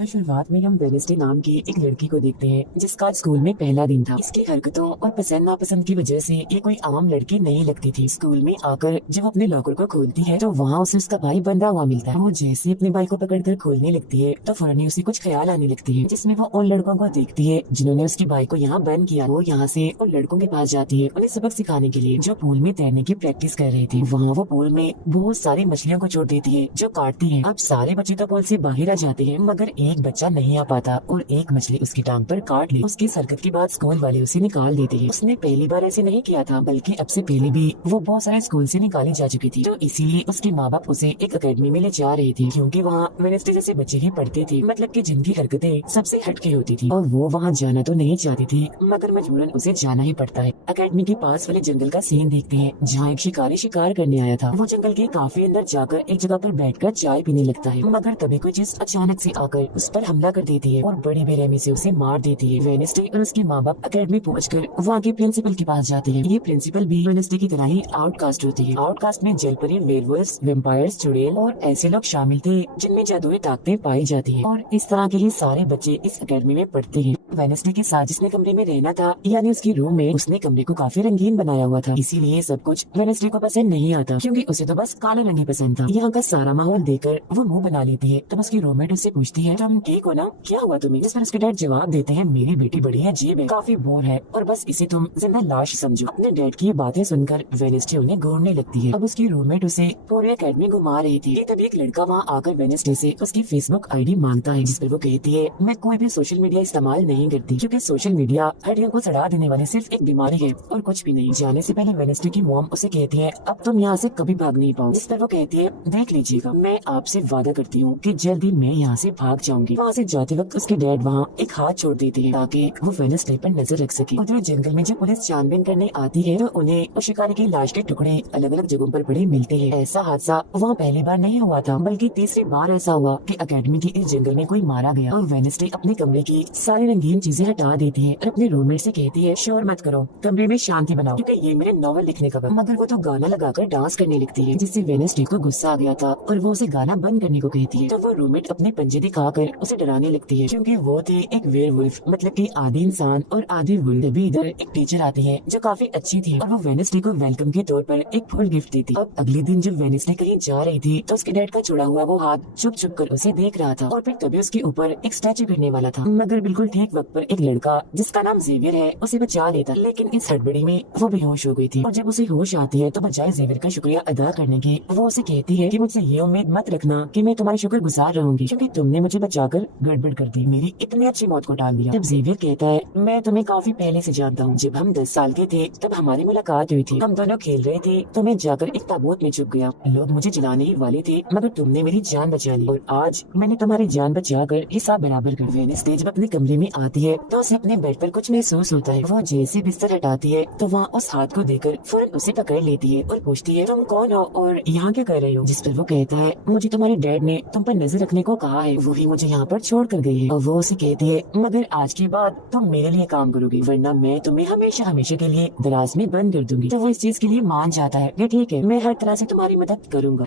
तो शुरुआत में हम वेनेसडे नाम की एक लड़की को देखते हैं जिसका आज स्कूल में पहला दिन था। इसकी हरकतों और पसंद नापसंद की वजह से ये कोई आम लड़की नहीं लगती थी। स्कूल में आकर जब अपने लॉकर को खोलती है तो वहाँ उसे उसका भाई बंधा हुआ मिलता है। वो जैसे अपने भाई को पकड़कर खोलने लगती है तो फौरन ही उसे कुछ ख्याल आने लगती है, जिसमें वो उन लड़कों को देखती है जिन्होंने उसके भाई को यहाँ बंद किया। वो यहाँ से उन लड़कों के पास जाती है उन्हें सबक सिखाने के लिए, जो पूल में तैरने की प्रैक्टिस कर रहे थे। वहाँ वो पूल में बहुत सारी मछलियों को छोड़ देती है जो काटती है। अब सारे बच्चे तो पूल से बाहर आ जाते हैं मगर एक बच्चा नहीं आ पाता और एक मछली उसकी टांग पर काट ली। उसकी हरकत के बाद स्कूल वाले उसे निकाल देते हैं। उसने पहली बार ऐसे नहीं किया था, बल्कि अब से पहले भी वो बहुत सारे स्कूल से निकाली जा चुकी थी। तो इसीलिए उसके माँ बाप उसे एक अकेडमी में ले जा रहे थे, क्योंकि वहाँ वेनेसडे जैसे बच्चे ही पढ़ते थे, मतलब कि जिनकी हरकतें सबसे हटके होती थी। और वो वहाँ जाना तो नहीं चाहती थी मगर मजबूरन उसे जाना ही पड़ता है। अकेडमी के पास वाले जंगल का सीन देखते हैं जहाँ एक शिकारी शिकार करने आया था। वो जंगल के काफी अंदर जाकर एक जगह पर बैठकर चाय पीने लगता है, मगर तभी कोई चीज अचानक से आकर उस पर हमला कर देती है और बड़ी बेरहमी से उसे मार देती है। वेनेसडे और उसके माँ बाप अकेडमी पहुंचकर वहाँ के प्रिंसिपल के पास जाते हैं। ये प्रिंसिपल भी वेनेसडे की तरह ही आउटकास्ट होती है। आउटकास्ट में जलपरी, वेयरवुल्व्स, वैम्पायर्स, चुड़ैल और ऐसे लोग शामिल थे जिनमें जादुई ताकतें पाई जाती है। और इस तरह के ही सारे बच्चे इस अकेडमी में पढ़ते हैं। वेनेसडे के साथ जिसने कमरे में रहना था, यानी उसकी रूम में, उसने कमरे को काफी रंगीन बनाया हुआ था। इसीलिए सब कुछ वेनेसडे को पसंद नहीं आता, क्योंकि उसे तो बस काले रंग ही पसंद था। यहाँ का सारा माहौल देखकर वो मुंह बना लेती है। तब उसकी रूममेट उससे पूछती है, तुम ठीक हो ना, क्या हुआ तुम्हें? जिस पर उसके डैड जवाब देते हैं, मेरी बेटी बड़ी अजीब है, काफी बोर है और बस इसे तुम जिंदा लाश समझो। अपने डैड की बातें सुनकर वेनेसडे उन्हें घूरने लगती है। अब उसकी रूममेट उसे पूरी अकेडमी घुमा रही थी कि तभी एक लड़का वहाँ आकर वेनेसडे से उसकी फेसबुक आईडी मांगता है, जिस पर वो कहती है, मैं कोई भी सोशल मीडिया इस्तेमाल नहीं करती, क्योंकि सोशल मीडिया हड्डियों को सड़ा देने वाली सिर्फ एक बीमारी है और कुछ भी नहीं। जाने से पहले वेनेसडे की मॉम उसे कहती है, अब तुम यहाँ से कभी भाग नहीं पाओ। जिस पर वो कहती है, देख लीजिएगा, मैं आपसे वादा करती हूँ कि जल्दी मैं यहाँ से भाग जाऊंगी। वहाँ से जाते वक्त उसके डैड वहाँ एक हाथ छोड़ देते हैं ताकि वो वेनेसडे पर नजर रख सके। उधर जंगल में जब पुलिस छानबीन करने आती है तो उन्हें उस शिकारी की लाश के टुकड़े अलग अलग जगहों पर पड़े मिलते हैं। ऐसा हादसा वहाँ पहली बार नहीं हुआ था, बल्कि तीसरी बार ऐसा हुआ कि अकेडमी के इस जंगल में कोई मारा गया। और वेनेसडे अपने कमरे की सारी रंगीन चीजें हटा देती है और अपने रूममेट से कहती है, शोर मत करो, कमरे में शांति बनाओ, क्योंकि ये मेरे नॉवल लिखने का वक्त। मगर वो तो गाना लगाकर डांस करने लगती है, जिससे वेनेसडे को गुस्सा आ गया था और वो उसे गाना बंद करने को कहती है। तो वो रूममेट अपने पंजे दिखाकर उसे डराने लगती है, क्योंकि वो थी एक वेयरवुल्फ, मतलब कि आधी इंसान और आधी वुल्फ। तभी इधर एक टीचर आती है जो काफी अच्छी थी और वो वेनेसडे को वेलकम के तौर पर एक फूल गिफ्ट देती। अब अगले दिन जब वेनेसडे कहीं जा रही थी तो उसके डैड का जुड़ा हुआ वो हाथ छुप छुप कर उसे देख रहा था और फिर तभी उसके ऊपर एक स्टैचू गिरने वाला था, मगर बिल्कुल ठीक वक्त पर एक लड़का जिसका नाम जेवियर है उसे बचा लेता। लेकिन इस हड़बड़ी में वो बेहोश हो गई थी और जब उसे होश आती है तो बजाय जेवियर का शुक्रिया अदा करने की, वो उसे कहती है कि मुझसे ये उम्मीद मत रखना कि मैं तुम्हारी शुक्र गुजार रहूंगी, क्योंकि तुमने मुझे बचाकर गड़बड़ कर दी, मेरी इतनी अच्छी मौत को टाल दिया। तब जेवियर कहता है, मैं तुम्हें काफी पहले से जानता हूँ, जब हम 10 साल के थे तब हमारी मुलाकात हुई थी, हम दोनों खेल रहे थे तो मैं जाकर एक ताबूत में छुप गया, लोग मुझे जलाने ही वाले थे मगर तुमने मेरी जान बचा ली और आज मैंने तुम्हारी जान बचाकर हिसाब बराबर कर। वेनेसडे जब अपने कमरे में आती है तो उसे अपने बेड पर कुछ महसूस होता है। वो जैसे बिस्तर हटाती है तो वहाँ उस हाथ को देखकर फौरन उसे पकड़ लेती है और पूछती है, तुम कौन हो और यहाँ क्या कर रही हो? जिस पर वो कहता है, मुझे तुम्हारे डैड ने तुम पर नजर रखने को कहा है, वही मुझे यहाँ पर छोड़ कर गई है। और वो उसे कहती है, मगर आज के बाद तुम मेरे लिए काम करोगी, वरना मैं तुम्हें हमेशा हमेशा के लिए दराज में बंद कर दूंगी। तो वो इस चीज के लिए मान जाता है कि ठीक है, मैं हर तरह से तुम्हारी मदद करूंगा।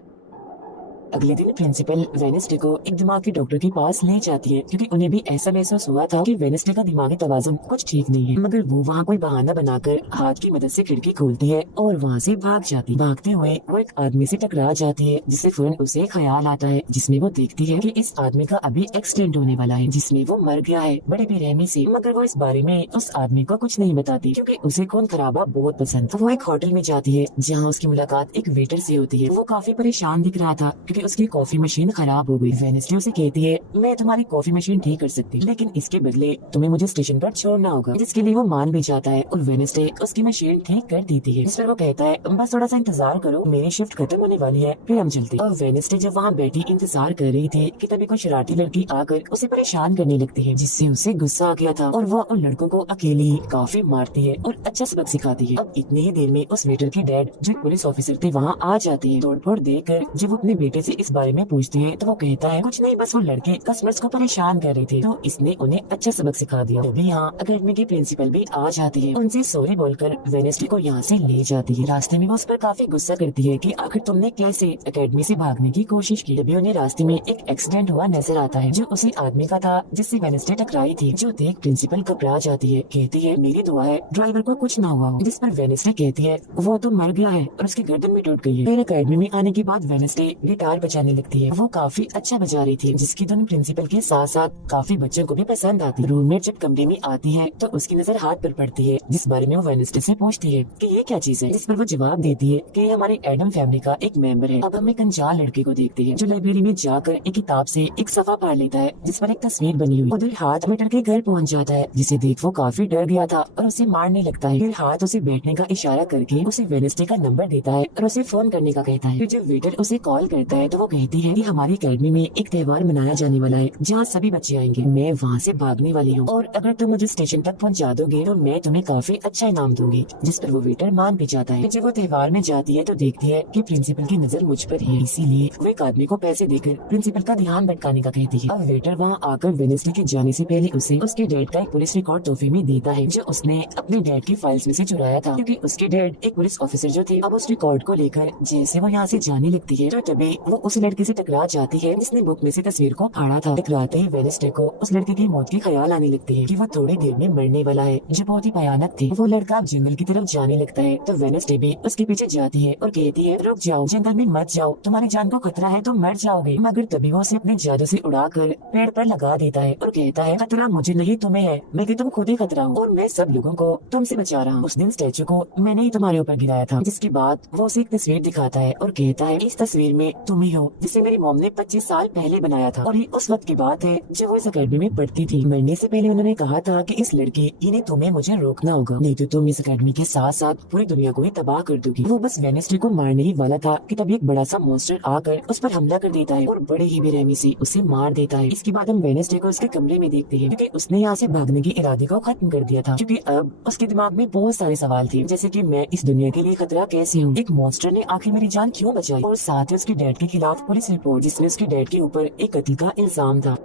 अगले दिन प्रिंसिपल वेनेसडे को एक दिमागी डॉक्टर के पास ले जाती है, क्योंकि उन्हें भी ऐसा महसूस हुआ था कि वेनेसडे का दिमागी तवाज़ुन कुछ ठीक नहीं है। मगर वो वहाँ कोई बहाना बनाकर हाथ की मदद से खिड़की खोलती है और वहाँ से भाग जाती। भागते हुए वो एक आदमी से टकरा जाती है, जिससे फौरन उसे ख्याल आता है, जिसमें वो देखती है कि इस आदमी का अभी एक्सीडेंट होने वाला है, जिसमें वो मर गया है बड़े बेरहमी से। मगर वो इस बारे में उस आदमी को कुछ नहीं बताती, क्योंकि उसे खून खराबा बहुत पसंद था। वो एक होटल में जाती है जहाँ उसकी मुलाकात एक वेटर से होती है। वो काफी परेशान दिख रहा था क्योंकि उसकी कॉफी मशीन खराब हो गई। वेनेसडे उसे कहती है, मैं तुम्हारी कॉफी मशीन ठीक कर सकती, लेकिन इसके बदले तुम्हें मुझे स्टेशन पर छोड़ना होगा, जिसके लिए वो मान भी जाता है और वेनेसडे उसकी मशीन ठीक कर देती है। इस पर वो कहता है, बस थोड़ा सा इंतजार करो, मेरी शिफ्ट खत्म होने वाली है, फिर हम चलते। और वेनेसडे जब वहाँ बैठी इंतजार कर रही थी कि तभी कोई शरारती लड़की आकर उसे परेशान करने लगती है, जिससे उसे गुस्सा आ गया था और वो उन लड़कों को अकेले ही काफी मारती है और अच्छा सबक सिखाती है। अब इतनी ही देर में उस वेटर के डैड, जो एक पुलिस ऑफिसर थे, वहाँ आ जाते हैं। तोड़फोड़ देखकर जब वो अपने बेटे से इससे इस बारे में पूछती है तो वो कहता है कुछ नहीं, बस वो लड़के कस्टमर्स को परेशान कर रहे थे तो इसने उन्हें अच्छा सबक सिखा दिया। तभी यहाँ अकेडमी की प्रिंसिपल भी आ जाती है, उनसे सॉरी बोलकर वेनेसडे को यहाँ से ले जाती है। रास्ते में वो उस पर काफी गुस्सा करती है कि आखिर तुमने कैसे अकेडमी से भागने की कोशिश की। तभी उन्हें रास्ते में एक एक्सीडेंट हुआ नजर आता है जो उसी आदमी का था जिससे वेनेसडे टकराई थी, जो देख प्रिंसिपल घबरा जाती है। कहती है मेरी दुआ है ड्राइवर को कुछ ना हुआ हो, जिस पर वेनेसडे कहती है वो तो मर गया है और उसकी गर्दन भी टूट गई है। फिर अकेडमी में आने के बाद वेनेसडे गिटार बजाने लगती है, वो काफी अच्छा बजा रही थी जिसकी धुन प्रिंसिपल के साथ साथ काफी बच्चों को भी पसंद आती है। रूममेट जब कमरे में आती है तो उसकी नजर हाथ पर पड़ती है जिस बारे में वो वेनेसडे से पूछती है कि ये क्या चीज है, जिस पर वो जवाब देती है कि ये हमारी एडम फैमिली का एक मेंबर है। अब हम एक अनजान लड़के को देखते हैं जो लाइब्रेरी में जाकर एक किताब से एक सफा फाड़ लेता है जिस पर एक तस्वीर बनी हुई। उधर हाथ मीटर के घर पहुंच जाता है जिसे देख वो काफी डर गया था और उसे मारने लगता है। फिर हाथ उसे बैठने का इशारा करके उसे वेनेसडे का नंबर देता है और उसे फोन करने का कहता है। फिर जब वेटर उसे कॉल करता है तो वो कहती है कि हमारी अकेडमी में एक त्योहार मनाया जाने वाला है जहाँ सभी बच्चे आएंगे, मैं वहाँ से भागने वाली हूँ और अगर तुम मुझे स्टेशन तक पहुँचा दोगे तो मैं तुम्हें काफी अच्छा इनाम दूंगी, जिस पर वो वेटर मान भी जाता है। जब वो त्योहार में जाती है तो देखती है कि प्रिंसिपल की नजर मुझ पर है, इसीलिए वो एक आदमी को पैसे देकर प्रिंसिपल का ध्यान भटकाने का कहती है। अब वेटर वहाँ आकर वेनेसडे के जाने से पहले उसे उसके डैड का एक पुलिस रिकॉर्ड तोहफे में देता है जो उसने अपने डैड की फाइल्स में से चुराया था, क्योंकि उसके डैड एक पुलिस ऑफिसर जो थे। अब उस रिकॉर्ड को लेकर जैसे वो यहाँ से जाने लगती है तो तभी वो उस लड़के से टकरा जाती है जिसने बुक में से तस्वीर को फाड़ा था। टकराते ही वेनेसडे को उस लड़के की मौत की ख्याल आने लगती है कि वो थोड़ी देर में मरने वाला है, जो बहुत ही भयानक थी। वो लड़का जंगल की तरफ जाने लगता है तो वेनेसडे भी उसके पीछे जाती है और कहती है रुक जाओ, जंगल में मत जाओ, तुम्हारी जान को खतरा है, तुम मर जाओगे। मगर तभी वो उसे अपने जादू से उड़ाकर पेड़ पर लगा देता है और कहता है खतरा मुझे नहीं तुम्हें है, मैं कि तुम खुद ही खतरा हो और मैं सब लोगों को तुमसे बचा रहा हूँ। उस दिन स्टैचू को मैंने ही तुम्हारे ऊपर गिराया था। जिसके बाद वो उसे एक तस्वीर दिखाता है और कहता है इस तस्वीर में तुम ही हो जिसे मेरी मॉम ने 25 साल पहले बनाया था और ये उस वक्त की बात है जब वो इस अकेडमी में पढ़ती थी। मरने से पहले उन्होंने कहा था कि इस लड़की इन्हें तुम्हें मुझे रोकना होगा, नहीं तो तुम इस अकेडमी के साथ साथ पूरी दुनिया को ही तबाह कर दोगी। वो बस वेनेसडे को मारने ही वाला था कि तभी एक बड़ा सा मॉन्स्टर आकर उस पर हमला कर देता है और बड़े ही बेरहमी से उसे मार देता है। इसके बाद हम वेनेसडे को उसके कमरे में देखते हैं क्योंकि उसने यहाँ से भागने के इरादे को खत्म कर दिया था, क्योंकि अब उसके दिमाग में बहुत सारे सवाल थे जैसे कि मैं इस दुनिया के लिए खतरा कैसे हूँ, एक मॉन्स्टर ने आखिर मेरी जान क्यों बचाई, और साथ ही उसके डैड के खिलाफ पुलिस रिपोर्ट जिसमें उसके डैड के ऊपर एक कत्ल का इल्जाम था।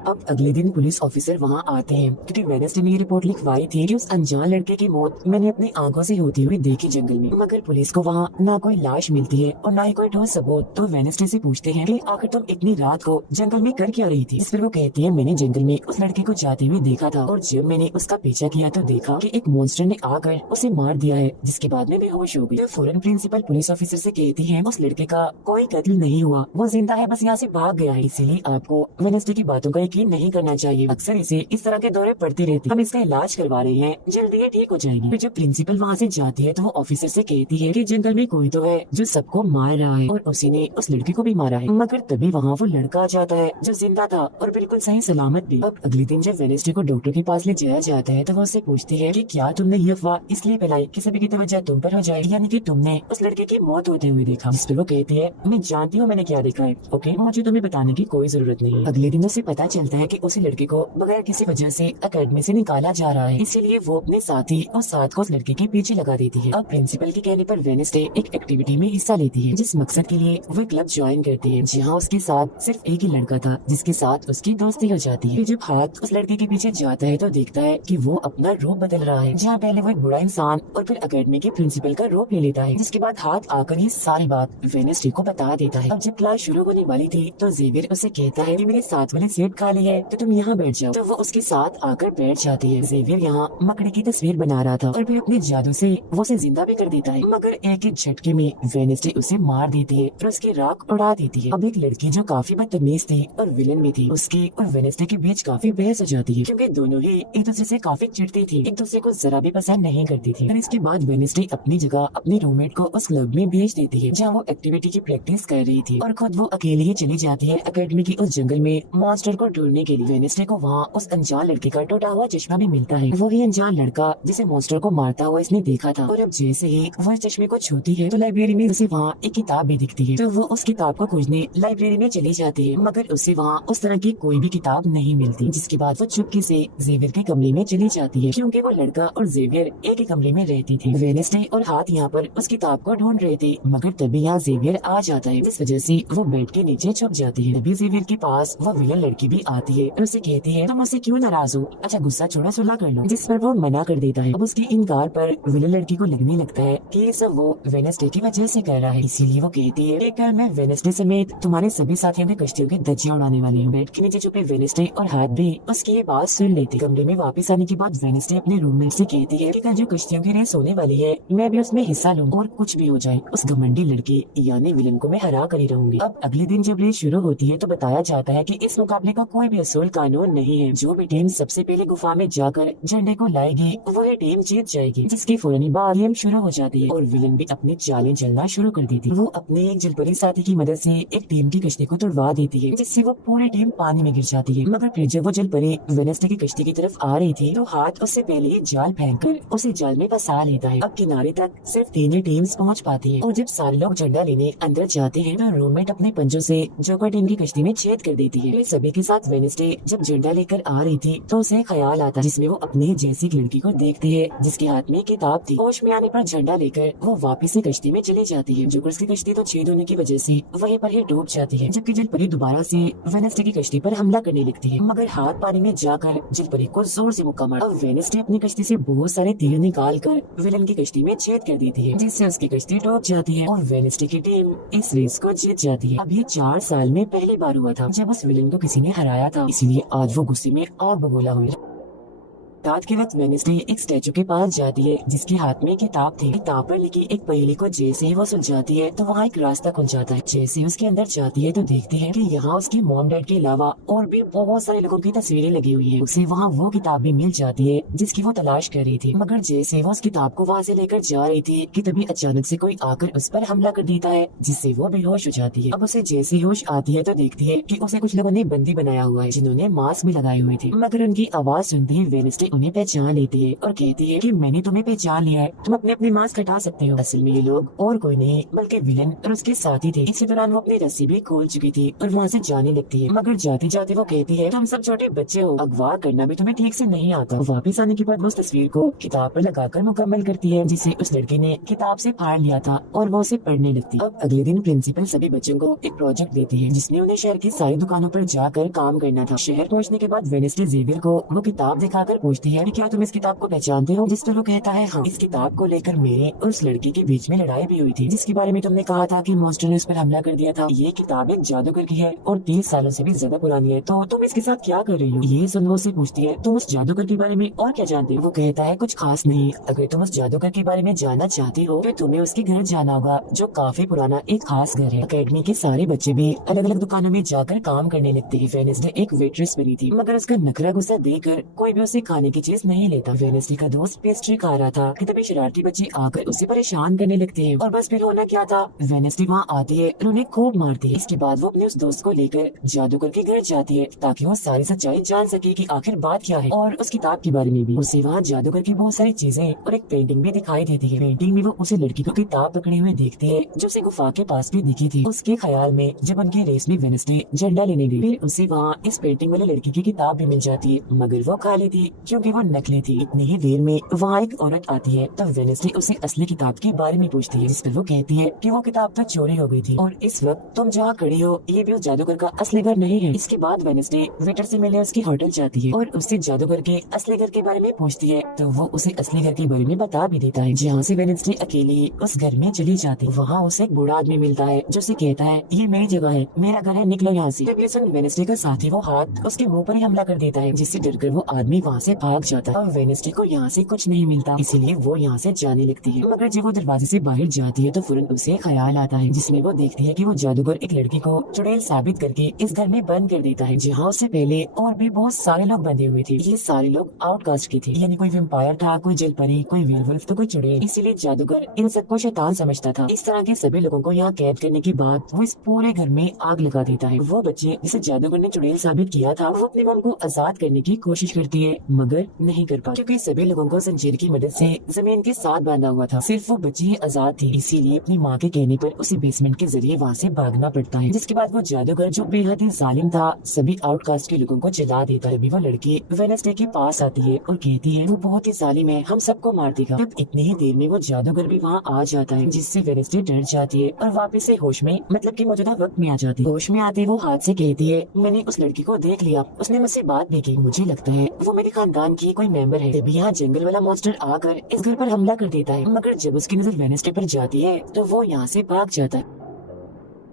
अब अगले दिन पुलिस ऑफिसर वहाँ आते हैं क्योंकि वेनेसडे ने ये रिपोर्ट लिखवाई थी कि उस अनजान लड़के की मौत मैंने अपनी आंखों से होती हुई देखी जंगल में। मगर पुलिस को वहाँ ना कोई लाश मिलती है और ना ही कोई ठोस सबूत। तो वेनेसडे से पूछते हैं कि आखिर तुम इतनी रात को जंगल में कर क्या रही थी। इस पर वो कहती है मैंने जंगल में उस लड़के को जाते हुए देखा था और जब मैंने उसका पीछा किया तो देखा कि एक मॉन्स्टर ने आकर उसे मार दिया है, जिसके बाद में बेहोश हो गई। तो फौरन प्रिंसिपल पुलिस ऑफिसर से कहती है उस लड़के का कोई कत्ल नहीं हुआ, वो जिंदा है, बस यहाँ से भाग गया है, इसीलिए आपको वेनेसडे की बातों का यकीन नहीं करना चाहिए। अक्सर इसे इस तरह के दौरे पड़ती रहती, हम इसका इलाज करवा रहे हैं, जल्दी ये ठीक हो जाएगी। फिर जब प्रिंसिपल वहाँ से जाती है तो वो ऑफिसर से कहती है कि जंगल में कोई तो है जो सबको मार रहा है और उसी ने उस लड़की को भी मारा है। मगर तभी वहाँ वो लड़का आ जाता है जो जिंदा था और बिल्कुल सही सलामत भी। अब अगले दिन जब वेनेसडे को डॉक्टर के पास ले जाया जाता है तो वो उससे पूछती है कि क्या तुमने ये अफवाह इसलिए फैलाई कि सभी की तवज्जो तुम पर हो जाए, यानी कि तुमने उस लड़के की मौत होते हुए देखा। जिस पर वो कहती है मैं जानती हूँ मैंने क्या देखा है, ओके, मुझे तुम्हें बताने की कोई जरूरत नहीं। अगले दिन उसे पता चलता है कि उसी लड़के को बगैर किसी वजह से अकेडमी से निकाला जा रहा है, इसीलिए वो अपने साथी और साथ को उस लड़के के पीछे लगा देती है। अब प्रिंसिपल के कहने पर वेनेसडे एक एक्टिविटी में हिस्सा लेती है जिस मकसद के लिए वो क्लब ज्वाइन करती है, जहाँ उसके साथ सिर्फ एक ही लड़का था जिसके साथ उसकी दोस्ती हो जाती है। फिर जब हाथ उस लड़के के पीछे जाता है तो देखता है कि वो अपना रूप बदल रहा है, जहाँ पहले वो एक बुरा इंसान और फिर अकेडमी के प्रिंसिपल का रूप ले लेता है। जिसके बाद हाथ आकर ये सारी बात वेनेसडे को बता देता है। अब जब क्लास शुरू होने वाली थी तो जेवियर उसे कहता है कि मेरे साथ वाले सीट खाली है तो तुम यहाँ बैठ जाओ, तो वो उसके साथ आकर बैठ जाती है। जेवियर यहाँ मकड़ी की तस्वीर बना रहा था और फिर अपने जादू से वो उसे जिंदा भी कर देता है, मगर एक ही झटके में वेनेसडे उसे मार देती है और उसकी राख उड़ा देती है। अब एक लड़की जो काफी बदतमीज थी और विलन भी थी, उसकी और वेनेसडे के बीच काफी बहस हो जाती है क्योंकि दोनों ही एक दूसरे से काफी चिढ़ती थी, एक दूसरे को जरा भी पसंद नहीं करती थी। और इसके बाद वेनेसडे अपनी जगह अपनी रूममेट को उस क्लब में भेज देती है जहाँ वो एक्टिविटी की प्रैक्टिस कर रही थी और खुद वो अकेली ही चली जाती है अकेडमी की उस जंगल में मॉन्स्टर को ढूंढने के लिए वेडनेसडे को वहाँ उस अनजान लड़के का टूटा हुआ चश्मा भी मिलता है। वही अनजान लड़का जिसे मॉन्स्टर को मारता हुआ इसने देखा था। और अब जैसे ही वह चश्मे को छूती है तो लाइब्रेरी में उसे वहाँ एक किताब भी दिखती है। तो वो उस किताब को खोजने लाइब्रेरी में चली जाती है, मगर उसे वहाँ उस तरह की कोई भी किताब नहीं मिलती। जिसके बाद वो चुपके से जेवियर के कमरे में चली जाती है, क्योंकि वो लड़का और जेवियर एक ही कमरे में रहती थी। वेडनेसडे और हाथ यहाँ पर उस किताब को ढूंढ रहे थे, मगर तभी यहाँ जेवियर आ जाता है, जिस वजह से वो बेड के नीचे छुप जाती है। तभी जेवियर के पास वो विलन लड़की भी आती है और उसे कहती है, तुम मुझसे क्यों नाराज हो? अच्छा गुस्सा छोड़ा, सुलह कर लो। जिस पर वो मना कर देता है। अब उसके इनकार पर विलन लड़की को लगने लगता है कि ये सब वो वेडनेसडे की वजह से कर रहा है, इसीलिए वो कहती है कि कल मैं वेडनेसडे समेत तुम्हारे सभी साथियों की कश्तियों के धज्जियां उड़ाने वाली हूँ। बेड के नीचे छुपे वेडनेसडे और हाथ भी उसकी ये बात सुन लेते। कमरे में वापस आने के बाद वेडनेसडे अपने रूममेट से कहती है कि कल जो कश्तियों की रेस होने वाली है मैं भी उसमें हिस्सा लूँ, और कुछ भी हो जाए उस घमंडी लड़के यानी विलन को मैं हरा कर ही रहूंगी। अब अगले दिन जब रेस शुरू होती है तो बताया जाता है कि इस मुकाबले का कोई भी असूल कानून नहीं है। जो भी टीम सबसे पहले गुफा में जाकर झंडे को लाएगी वही टीम जीत जाएगी। जिसके फौरन बाद गेम शुरू हो जाती है और विलन भी अपनी चालें चलना शुरू कर देती है। वो अपने एक जलपरी साथी की मदद से एक टीम की कश्ती को तुड़वा देती है, जिससे वो पूरी टीम पानी में गिर जाती है। मगर फिर जब वो जलपरी वेडनेसडे की कश्ती की तरफ आ रही थी तो हाथ उससे पहले ही जाल फेंककर उसे जाल में फंसा लेता है। अब किनारे तक सिर्फ 3 ही टीम्स पहुंच पाती है, और जब सारे लोग झंडा लेने अंदर जाते हैं तो रूममेट अपने पंजों से जोकर टीम की कश्ती में छेद कर देती है। सभी के साथ वेडनेसडे जब झंडा लेकर आ रही थी तो उसे ख्याल आता जिसमें वो अपने जैसी एक लड़की को देखती है जिसके हाथ में किताब थी। होश में आने पर झंडा लेकर वो वापस से कश्ती में चली जाती है। जोकर्स की कश्ती तो छेद होने की वजह से वहीं पर ही डूब जाती है, जबकि जलपरी दोबारा से वेडनेसडे की कश्ती पर हमला करने लगती है, मगर हाथ पानी में जाकर जलपरी को जोर से मुक्का मार। अब वेडनेसडे अपनी कश्ती से बहुत सारे तीर निकाल कर विलन की कश्ती में छेद कर देती है, जिससे उसकी कश्ती डूब जाती है और वेडनेसडे की टीम इस रेस को जीत जाती है। अब ये 4 साल में पहली बार हुआ था जब उस विलन को किसी ने हराया था, इसलिए आज वो गुस्से में और बगोला हुई। रात के वक्त वेडनेसडे एक स्टैचू के पास जाती है जिसके हाथ में किताब थी। किताब पर लिखी एक पहेली को जैसे ही वो सुलझाती है तो वहाँ एक रास्ता खुल जाता है। जैसे ही उसके अंदर जाती है तो देखती है कि यहाँ उसके मॉम डैड के अलावा और भी बहुत सारे लोगों की तस्वीरें लगी हुई है। उसे वहाँ वो किताब भी मिल जाती है जिसकी वो तलाश कर रही थी, मगर जैसे वो उस किताब को वहाँ से लेकर जा रही थी कि तभी अचानक से कोई आकर उस पर हमला कर देता है, जिससे वो बेहोश हो जाती है। अब उसे जैसे ही होश आती है तो देखती है कि उसे कुछ लोगों ने बंदी बनाया हुआ है जिन्होंने मास्क भी लगाए हुए थे, मगर उनकी आवाज सुनते ही वेडनेसडे उन्हें पहचान लेती है और कहती है कि मैंने तुम्हें पहचान लिया है, तुम अपने अपने मास्क हटा सकते हो। असल में ये लोग और कोई नहीं बल्कि विलन और उसके साथी थे। इसी दौरान वो अपनी रस्सी भी खोल चुकी थी और वहाँ से जाने लगती है, मगर जाते जाते वो कहती है तुम सब छोटे बच्चे हो, अगवा करना भी तुम्हें ठीक से नहीं आता। वापिस आने के बाद वो उस तस्वीर को किताब पर लगाकर मुकम्मल करती है जिसे उस लड़की ने किताब से फाड़ लिया था और वो उसे पढ़ने लगती। अब अगले दिन प्रिंसिपल सभी बच्चों को एक प्रोजेक्ट देती है जिसमें उन्हें शहर की सारी दुकानों पर जाकर काम करना था। शहर पहुँचने के बाद वेडनेसडे जेवियर को वो किताब दिखाकर पूछती है क्या तुम इस किताब को पहचानते हो? जिस पर वो कहता है हाँ, इस किताब को लेकर मेरे और उस लड़की के बीच में लड़ाई भी हुई थी जिसके बारे में तुमने कहा था कि मॉन्स्टर ने उस पर हमला कर दिया था। ये किताब एक जादूगर की है और 30 सालों से भी ज्यादा पुरानी है, तो तुम इसके साथ क्या कर रही हो? ये सुन वो से पूछती है तुम उस जादूगर के बारे में और क्या जानते हो? वो कहता है कुछ खास नहीं, अगर तुम उस जादूगर के बारे में जानना चाहती हो तो तुम्हें उसके घर जाना होगा जो काफी पुराना एक खास घर है। अकेडमी के सारे बच्चे भी अलग अलग दुकानों में जाकर काम करने लगते हैं। वेडनेसडे एक वेट्रेस बनी थी, मगर उसका नखरा गुस्सा देकर कोई भी उसे खाने की चीज नहीं लेता। वेडनेसडे का दोस्त पेस्ट्री खा रहा था कि तभी शरारती बच्चे आकर उसे परेशान करने लगते हैं और बस फिर होना क्या था, वेडनेसडे वहाँ आती है और उन्हें खूब मारती है। इसके बाद वो अपने उस दोस्त को लेकर जादूगर के घर जाती है ताकि वो सारी सच्चाई जान सके कि आखिर बात क्या है, और उस किताब के बारे में भी। उसे वहाँ जादूगर की बहुत सारी चीजें और एक पेंटिंग भी दिखाई देती है। पेंटिंग में वो उसे लड़की को किताब पकड़े हुए देखती है जो उसे गुफा के पास भी दिखी थी। उसके ख्याल में जब उनकी रेस में वेडनेसडे झंडा लेने गई, फिर उसे वहाँ इस पेंटिंग वाले लड़की की किताब भी मिल जाती है, मगर वो खाली थी क्योंकि वो नकली थी। इतनी ही देर में वहाँ एक औरत आती है तो वेडनेसडे उसे असली किताब के बारे में पूछती है, जिस पर वो कहती है कि वो किताब तो चोरी हो गई थी और इस वक्त तुम जहाँ खड़ी हो ये भी उस जादूगर का असली घर नहीं है। इसके बाद वेडनेसडे वेटर से मिलने उसकी होटल जाती है और उससे जादूगर के असली घर के बारे में पूछती है, तो वो उसे असली घर के बारे में बता भी देता है। जहाँ से वेडनेसडे अकेली उस घर में चली जाती है, वहाँ उसे एक बूढ़ा आदमी मिलता है जो उसे कहता है ये मेरी जगह है, मेरा घर है, निकलो यहाँ से। जब ये सुन वेडनेसडे का साथी वो हाथ उसके मुँह पर ही हमला कर देता है, जिससे डरकर वो आदमी वहाँ से भाग जाता है। अब वेडनेसडे को यहाँ से कुछ नहीं मिलता, इसीलिए वो यहाँ से जाने लगती है। मगर जब वो दरवाजे से बाहर जाती है तो फौरन उसे ख्याल आता है, जिसमें वो देखती है कि वो जादूगर एक लड़की को चुड़ैल साबित करके इस घर में बंद कर देता है, जहाँ उससे पहले और भी बहुत सारे लोग बंधे हुए थे। ये सारे लोग आउटकास्ट के थे, यानी कोई वेम्पायर था, कोई जलपरी, कोई वेयरवुल्फ तो कोई चुड़ैल। इसीलिए जादूगर इन सबको शैतान समझता था। इस तरह के सभी लोगों को यहाँ कैद करने के बाद वो इस पूरे घर में आग लगा देता है। वो बच्चे जिसे जादूगर ने चुड़ैल साबित किया था, वो अपने मन को आजाद करने की कोशिश करती है, मगर नहीं कर पाती, क्योंकि सभी लोगों को जंजीर की मदद से जमीन के साथ बांधा हुआ था। सिर्फ वो बच्ची ही आजाद थी, इसीलिए अपनी माँ के कहने पर उसे बेसमेंट के जरिए वहाँ से भागना पड़ता है। जिसके बाद वो जादूगर जो बेहद ही जालिम था, सभी आउटकास्ट के लोगों को जला देता है। अभी वो लड़की वेडनेसडे के पास आती है और कहती है वो बहुत ही जालिम है, हम सबको मार देगा। तब इतनी ही देर में वो जादूगर भी वहाँ आ जाता है, जिससे वेडनेसडे डर जाती है और वापस से होश में, मतलब कि मौजूदा वक्त में आ जाती है। होश में आते वो हाथ से कहती है, मैंने उस लड़की को देख लिया, उसने मुझसे बात भी की, मुझे लगता है वो मेरे खानदान की कोई मेंबर है। तभी यहाँ जंगल वाला मॉन्स्टर आकर इस घर पर हमला कर देता है, मगर जब उसकी नजर वेडनेसडे पर जाती है तो वो यहाँ से भाग जाता है।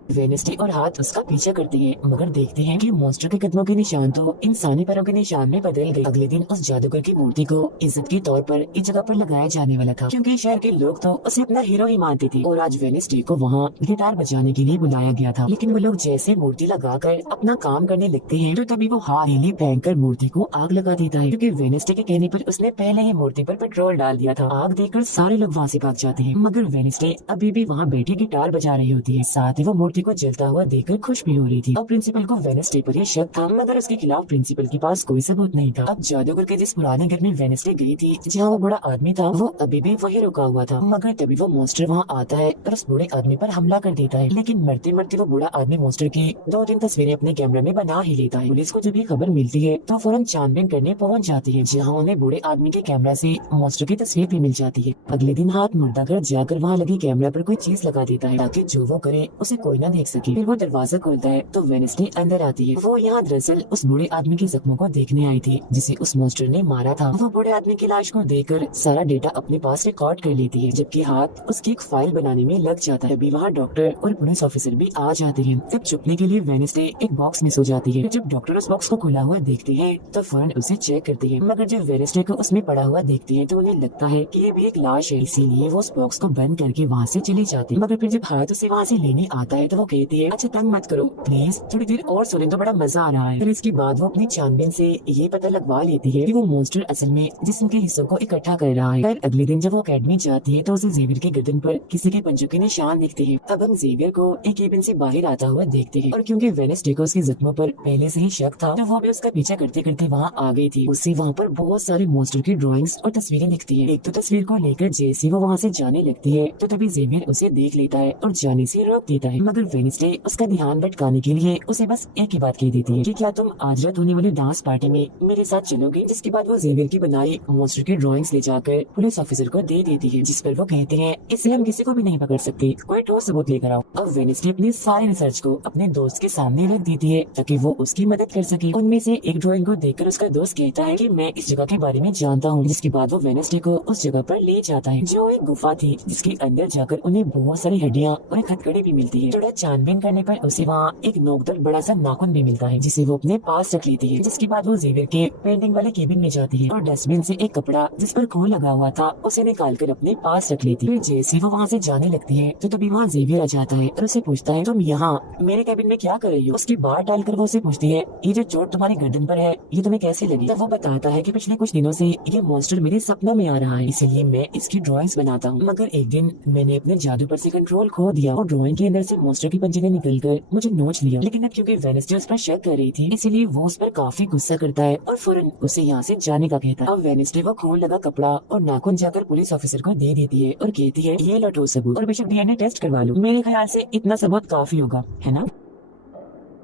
वेडनेसडे और हाथ उसका पीछा करते हैं, मगर देखते हैं कि मॉन्स्टर के कदमों के निशान तो इंसानी पैरों के निशान में बदल गए। अगले दिन उस जादूगर की मूर्ति को इज्जत के तौर पर इस जगह पर लगाया जाने वाला था, क्योंकि शहर के लोग तो उसे अपना हीरो ही मानते थे। और आज वेडनेसडे को वहाँ गिटार बजाने के लिए बुलाया गया था, लेकिन वो लोग जैसे मूर्ति लगाकर अपना काम करने लगते हैं तो तभी वो हाथ फेंक कर मूर्ति को आग लगा देता है, क्योंकि वेडनेसडे के कहने पर उसने पहले ही मूर्ति पर पेट्रोल डाल दिया था। आग देखकर सारे लोग वहाँ से भाग जाते हैं, मगर वेडनेसडे अभी भी वहाँ बैठी गिटार बजा रही होती है। साथ ही वो मूर्ति को जलता हुआ देखकर खुश भी हो रही थी। अब प्रिंसिपल को वेडनेसडे पर यह शक था, मगर उसके खिलाफ प्रिंसिपल के पास कोई सबूत नहीं था। अब जादूगर के जिस पुराने घर में वेडनेसडे गई थी, जहाँ वो बड़ा आदमी था, वो अभी भी वही रुका हुआ था। मगर तभी वो मॉन्स्टर वहाँ आता है और उस बूढ़े आदमी पर हमला कर देता है। लेकिन मरते मरते वो बूढ़ा आदमी मॉन्स्टर की 2-3 तस्वीरें अपने कैमरे में बना ही लेता है। पुलिस को जब ये खबर मिलती है तो फौरन छानबीन करने पहुँच जाती है, जहाँ उन्हें बूढ़े आदमी के कैमरा से मॉन्स्टर की तस्वीर भी मिल जाती है। अगले दिन हाथ मुर्दाघर जाकर वहाँ लगी कैमरा पर कोई चीज लगा देता है, ताकि जो वो करे उसे कोई ना देख सके। फिर वो दरवाजा खोलता है तो वेडनेसडे अंदर आती है। वो यहाँ दरअसल उस बूढ़े आदमी के जख्मों को देखने आई थी, जिसे उस मॉन्स्टर ने मारा था। वो बूढ़े आदमी की लाश को देखकर सारा डेटा अपने पास रिकॉर्ड कर लेती है, जबकि हाथ उसकी एक फाइल बनाने में लग जाता है। अभी वहाँ डॉक्टर और पुलिस ऑफिसर भी आ जाते हैं। तब छुपने के लिए वेडनेसडे एक बॉक्स में सो जाती है। जब डॉक्टर उस बॉक्स को खुला हुआ देखते हैं तो फौरन उसे चेक करते हैं, मगर जब वेडनेसडे को उसमें पड़ा हुआ देखते हैं तो उन्हें लगता है कि ये भी एक लाश है, इसीलिए वो उस बॉक्स को बंद करके वहाँ से चले जाते हैं। मगर फिर जब हाथ उसे वहाँ से लेने आता है तो वो कहती है, अच्छा तंग मत करो प्लीज, थोड़ी देर और सुने तो बड़ा मजा आ रहा है। फिर इसके बाद वो अपनी छानबीन से ये पता लगवा लेती है कि वो मॉन्स्टर असल में जिस्म के हिस्सों को इकट्ठा कर रहा है। फिर अगले दिन जब वो अकेडमी जाती है तो उसे जेवियर के गर्दन पर किसी के पंजों के निशान दिखते हैं। अब हम जेवियर को एक केबिन से बाहर आता हुआ देखते हैं, और क्योंकि वेडनेसडे को उसके जख्मों पर पहले से ही शक था तो वो भी उसका पीछा करते करते वहाँ आ गई थी। उसे वहाँ पर बहुत सारे मॉन्स्टर की ड्राइंग्स और तस्वीरें दिखती है। एक तो तस्वीर को लेकर जैसे वो वहाँ से जाने लगती है तो तभी जेवियर उसे देख लेता है और जाने से रोक देता है, मगर वेडनेसडे उसका ध्यान भटकाने के लिए उसे बस एक ही बात कह देती है कि क्या तुम आज रात होने वाली डांस पार्टी में मेरे साथ चलोगे। जिसके बाद वो जेवियर की बनाई मॉन्स्टर की ड्राइंग्स ले जाकर पुलिस ऑफिसर को दे देती है, जिस पर वो कहते हैं इससे हम किसी को भी नहीं पकड़ सकते, कोई ठोस सबूत लेकर आओ। अब वेडनेसडे अपनी सारी रिसर्च को अपने दोस्त के सामने रख देती है ताकि वो उसकी मदद कर सके। उनमें से एक ड्राइंग को देखकर उसका दोस्त कहता है कि मैं इस जगह के बारे में जानता हूँ। जिसके बाद वो वेडनेसडे को उस जगह पर ले जाता है, जो एक गुफा थी, जिसके अंदर जाकर उन्हें बहुत सारी हड्डियाँ और एक हथकड़ी भी मिलती है। थोड़ा छानबीन करने पर उसे वहाँ एक नोकदार बड़ा सा नाखून भी मिलता है, जिसे वो अपने पास रख लेती है। जिसके बाद वो जेवियर के पेंटिंग वाले केबिन में जाती है और डस्टबिन से एक कपड़ा जिस पर खून लगा हुआ था उसे निकाल कर अपने पास रख लेती है। जैसे वो वहाँ से जाने लगती है तो तभी वहाँ जेवियर आ जाता है और उसे पूछता है तुम यहाँ मेरे केबिन में क्या कर रही हो। उसकी बात डालकर वो उसे पूछती है ये जो चोट तुम्हारी गर्दन पर है ये तुम्हें कैसे लगी। तब वो बताता है कि पिछले कुछ दिनों से ये मॉन्स्टर मेरे सपनों में आ रहा है, इसलिए मैं इसकी ड्राइंग्स बनाता हूँ, मगर एक दिन मैंने अपने जादू पर से कंट्रोल खो दिया और ड्राइंग के अंदर से मॉन्स्टर की पंजे ने निकल कर मुझे नोच लिया। लेकिन अब क्योंकि वेडनेसडे उस पर शक कर रही थी इसीलिए वो उस पर काफी गुस्सा करता है और फौरन उसे यहाँ से जाने का कहता है। अब वेडनेसडे वो खून लगा कपड़ा और नाखून जाकर पुलिस ऑफिसर को दे देती है और कहती है ये लो ठोस सबूत और बेशक डीएनए टेस्ट करवा लो, मेरे ख्याल से इतना सबूत काफी होगा, है ना।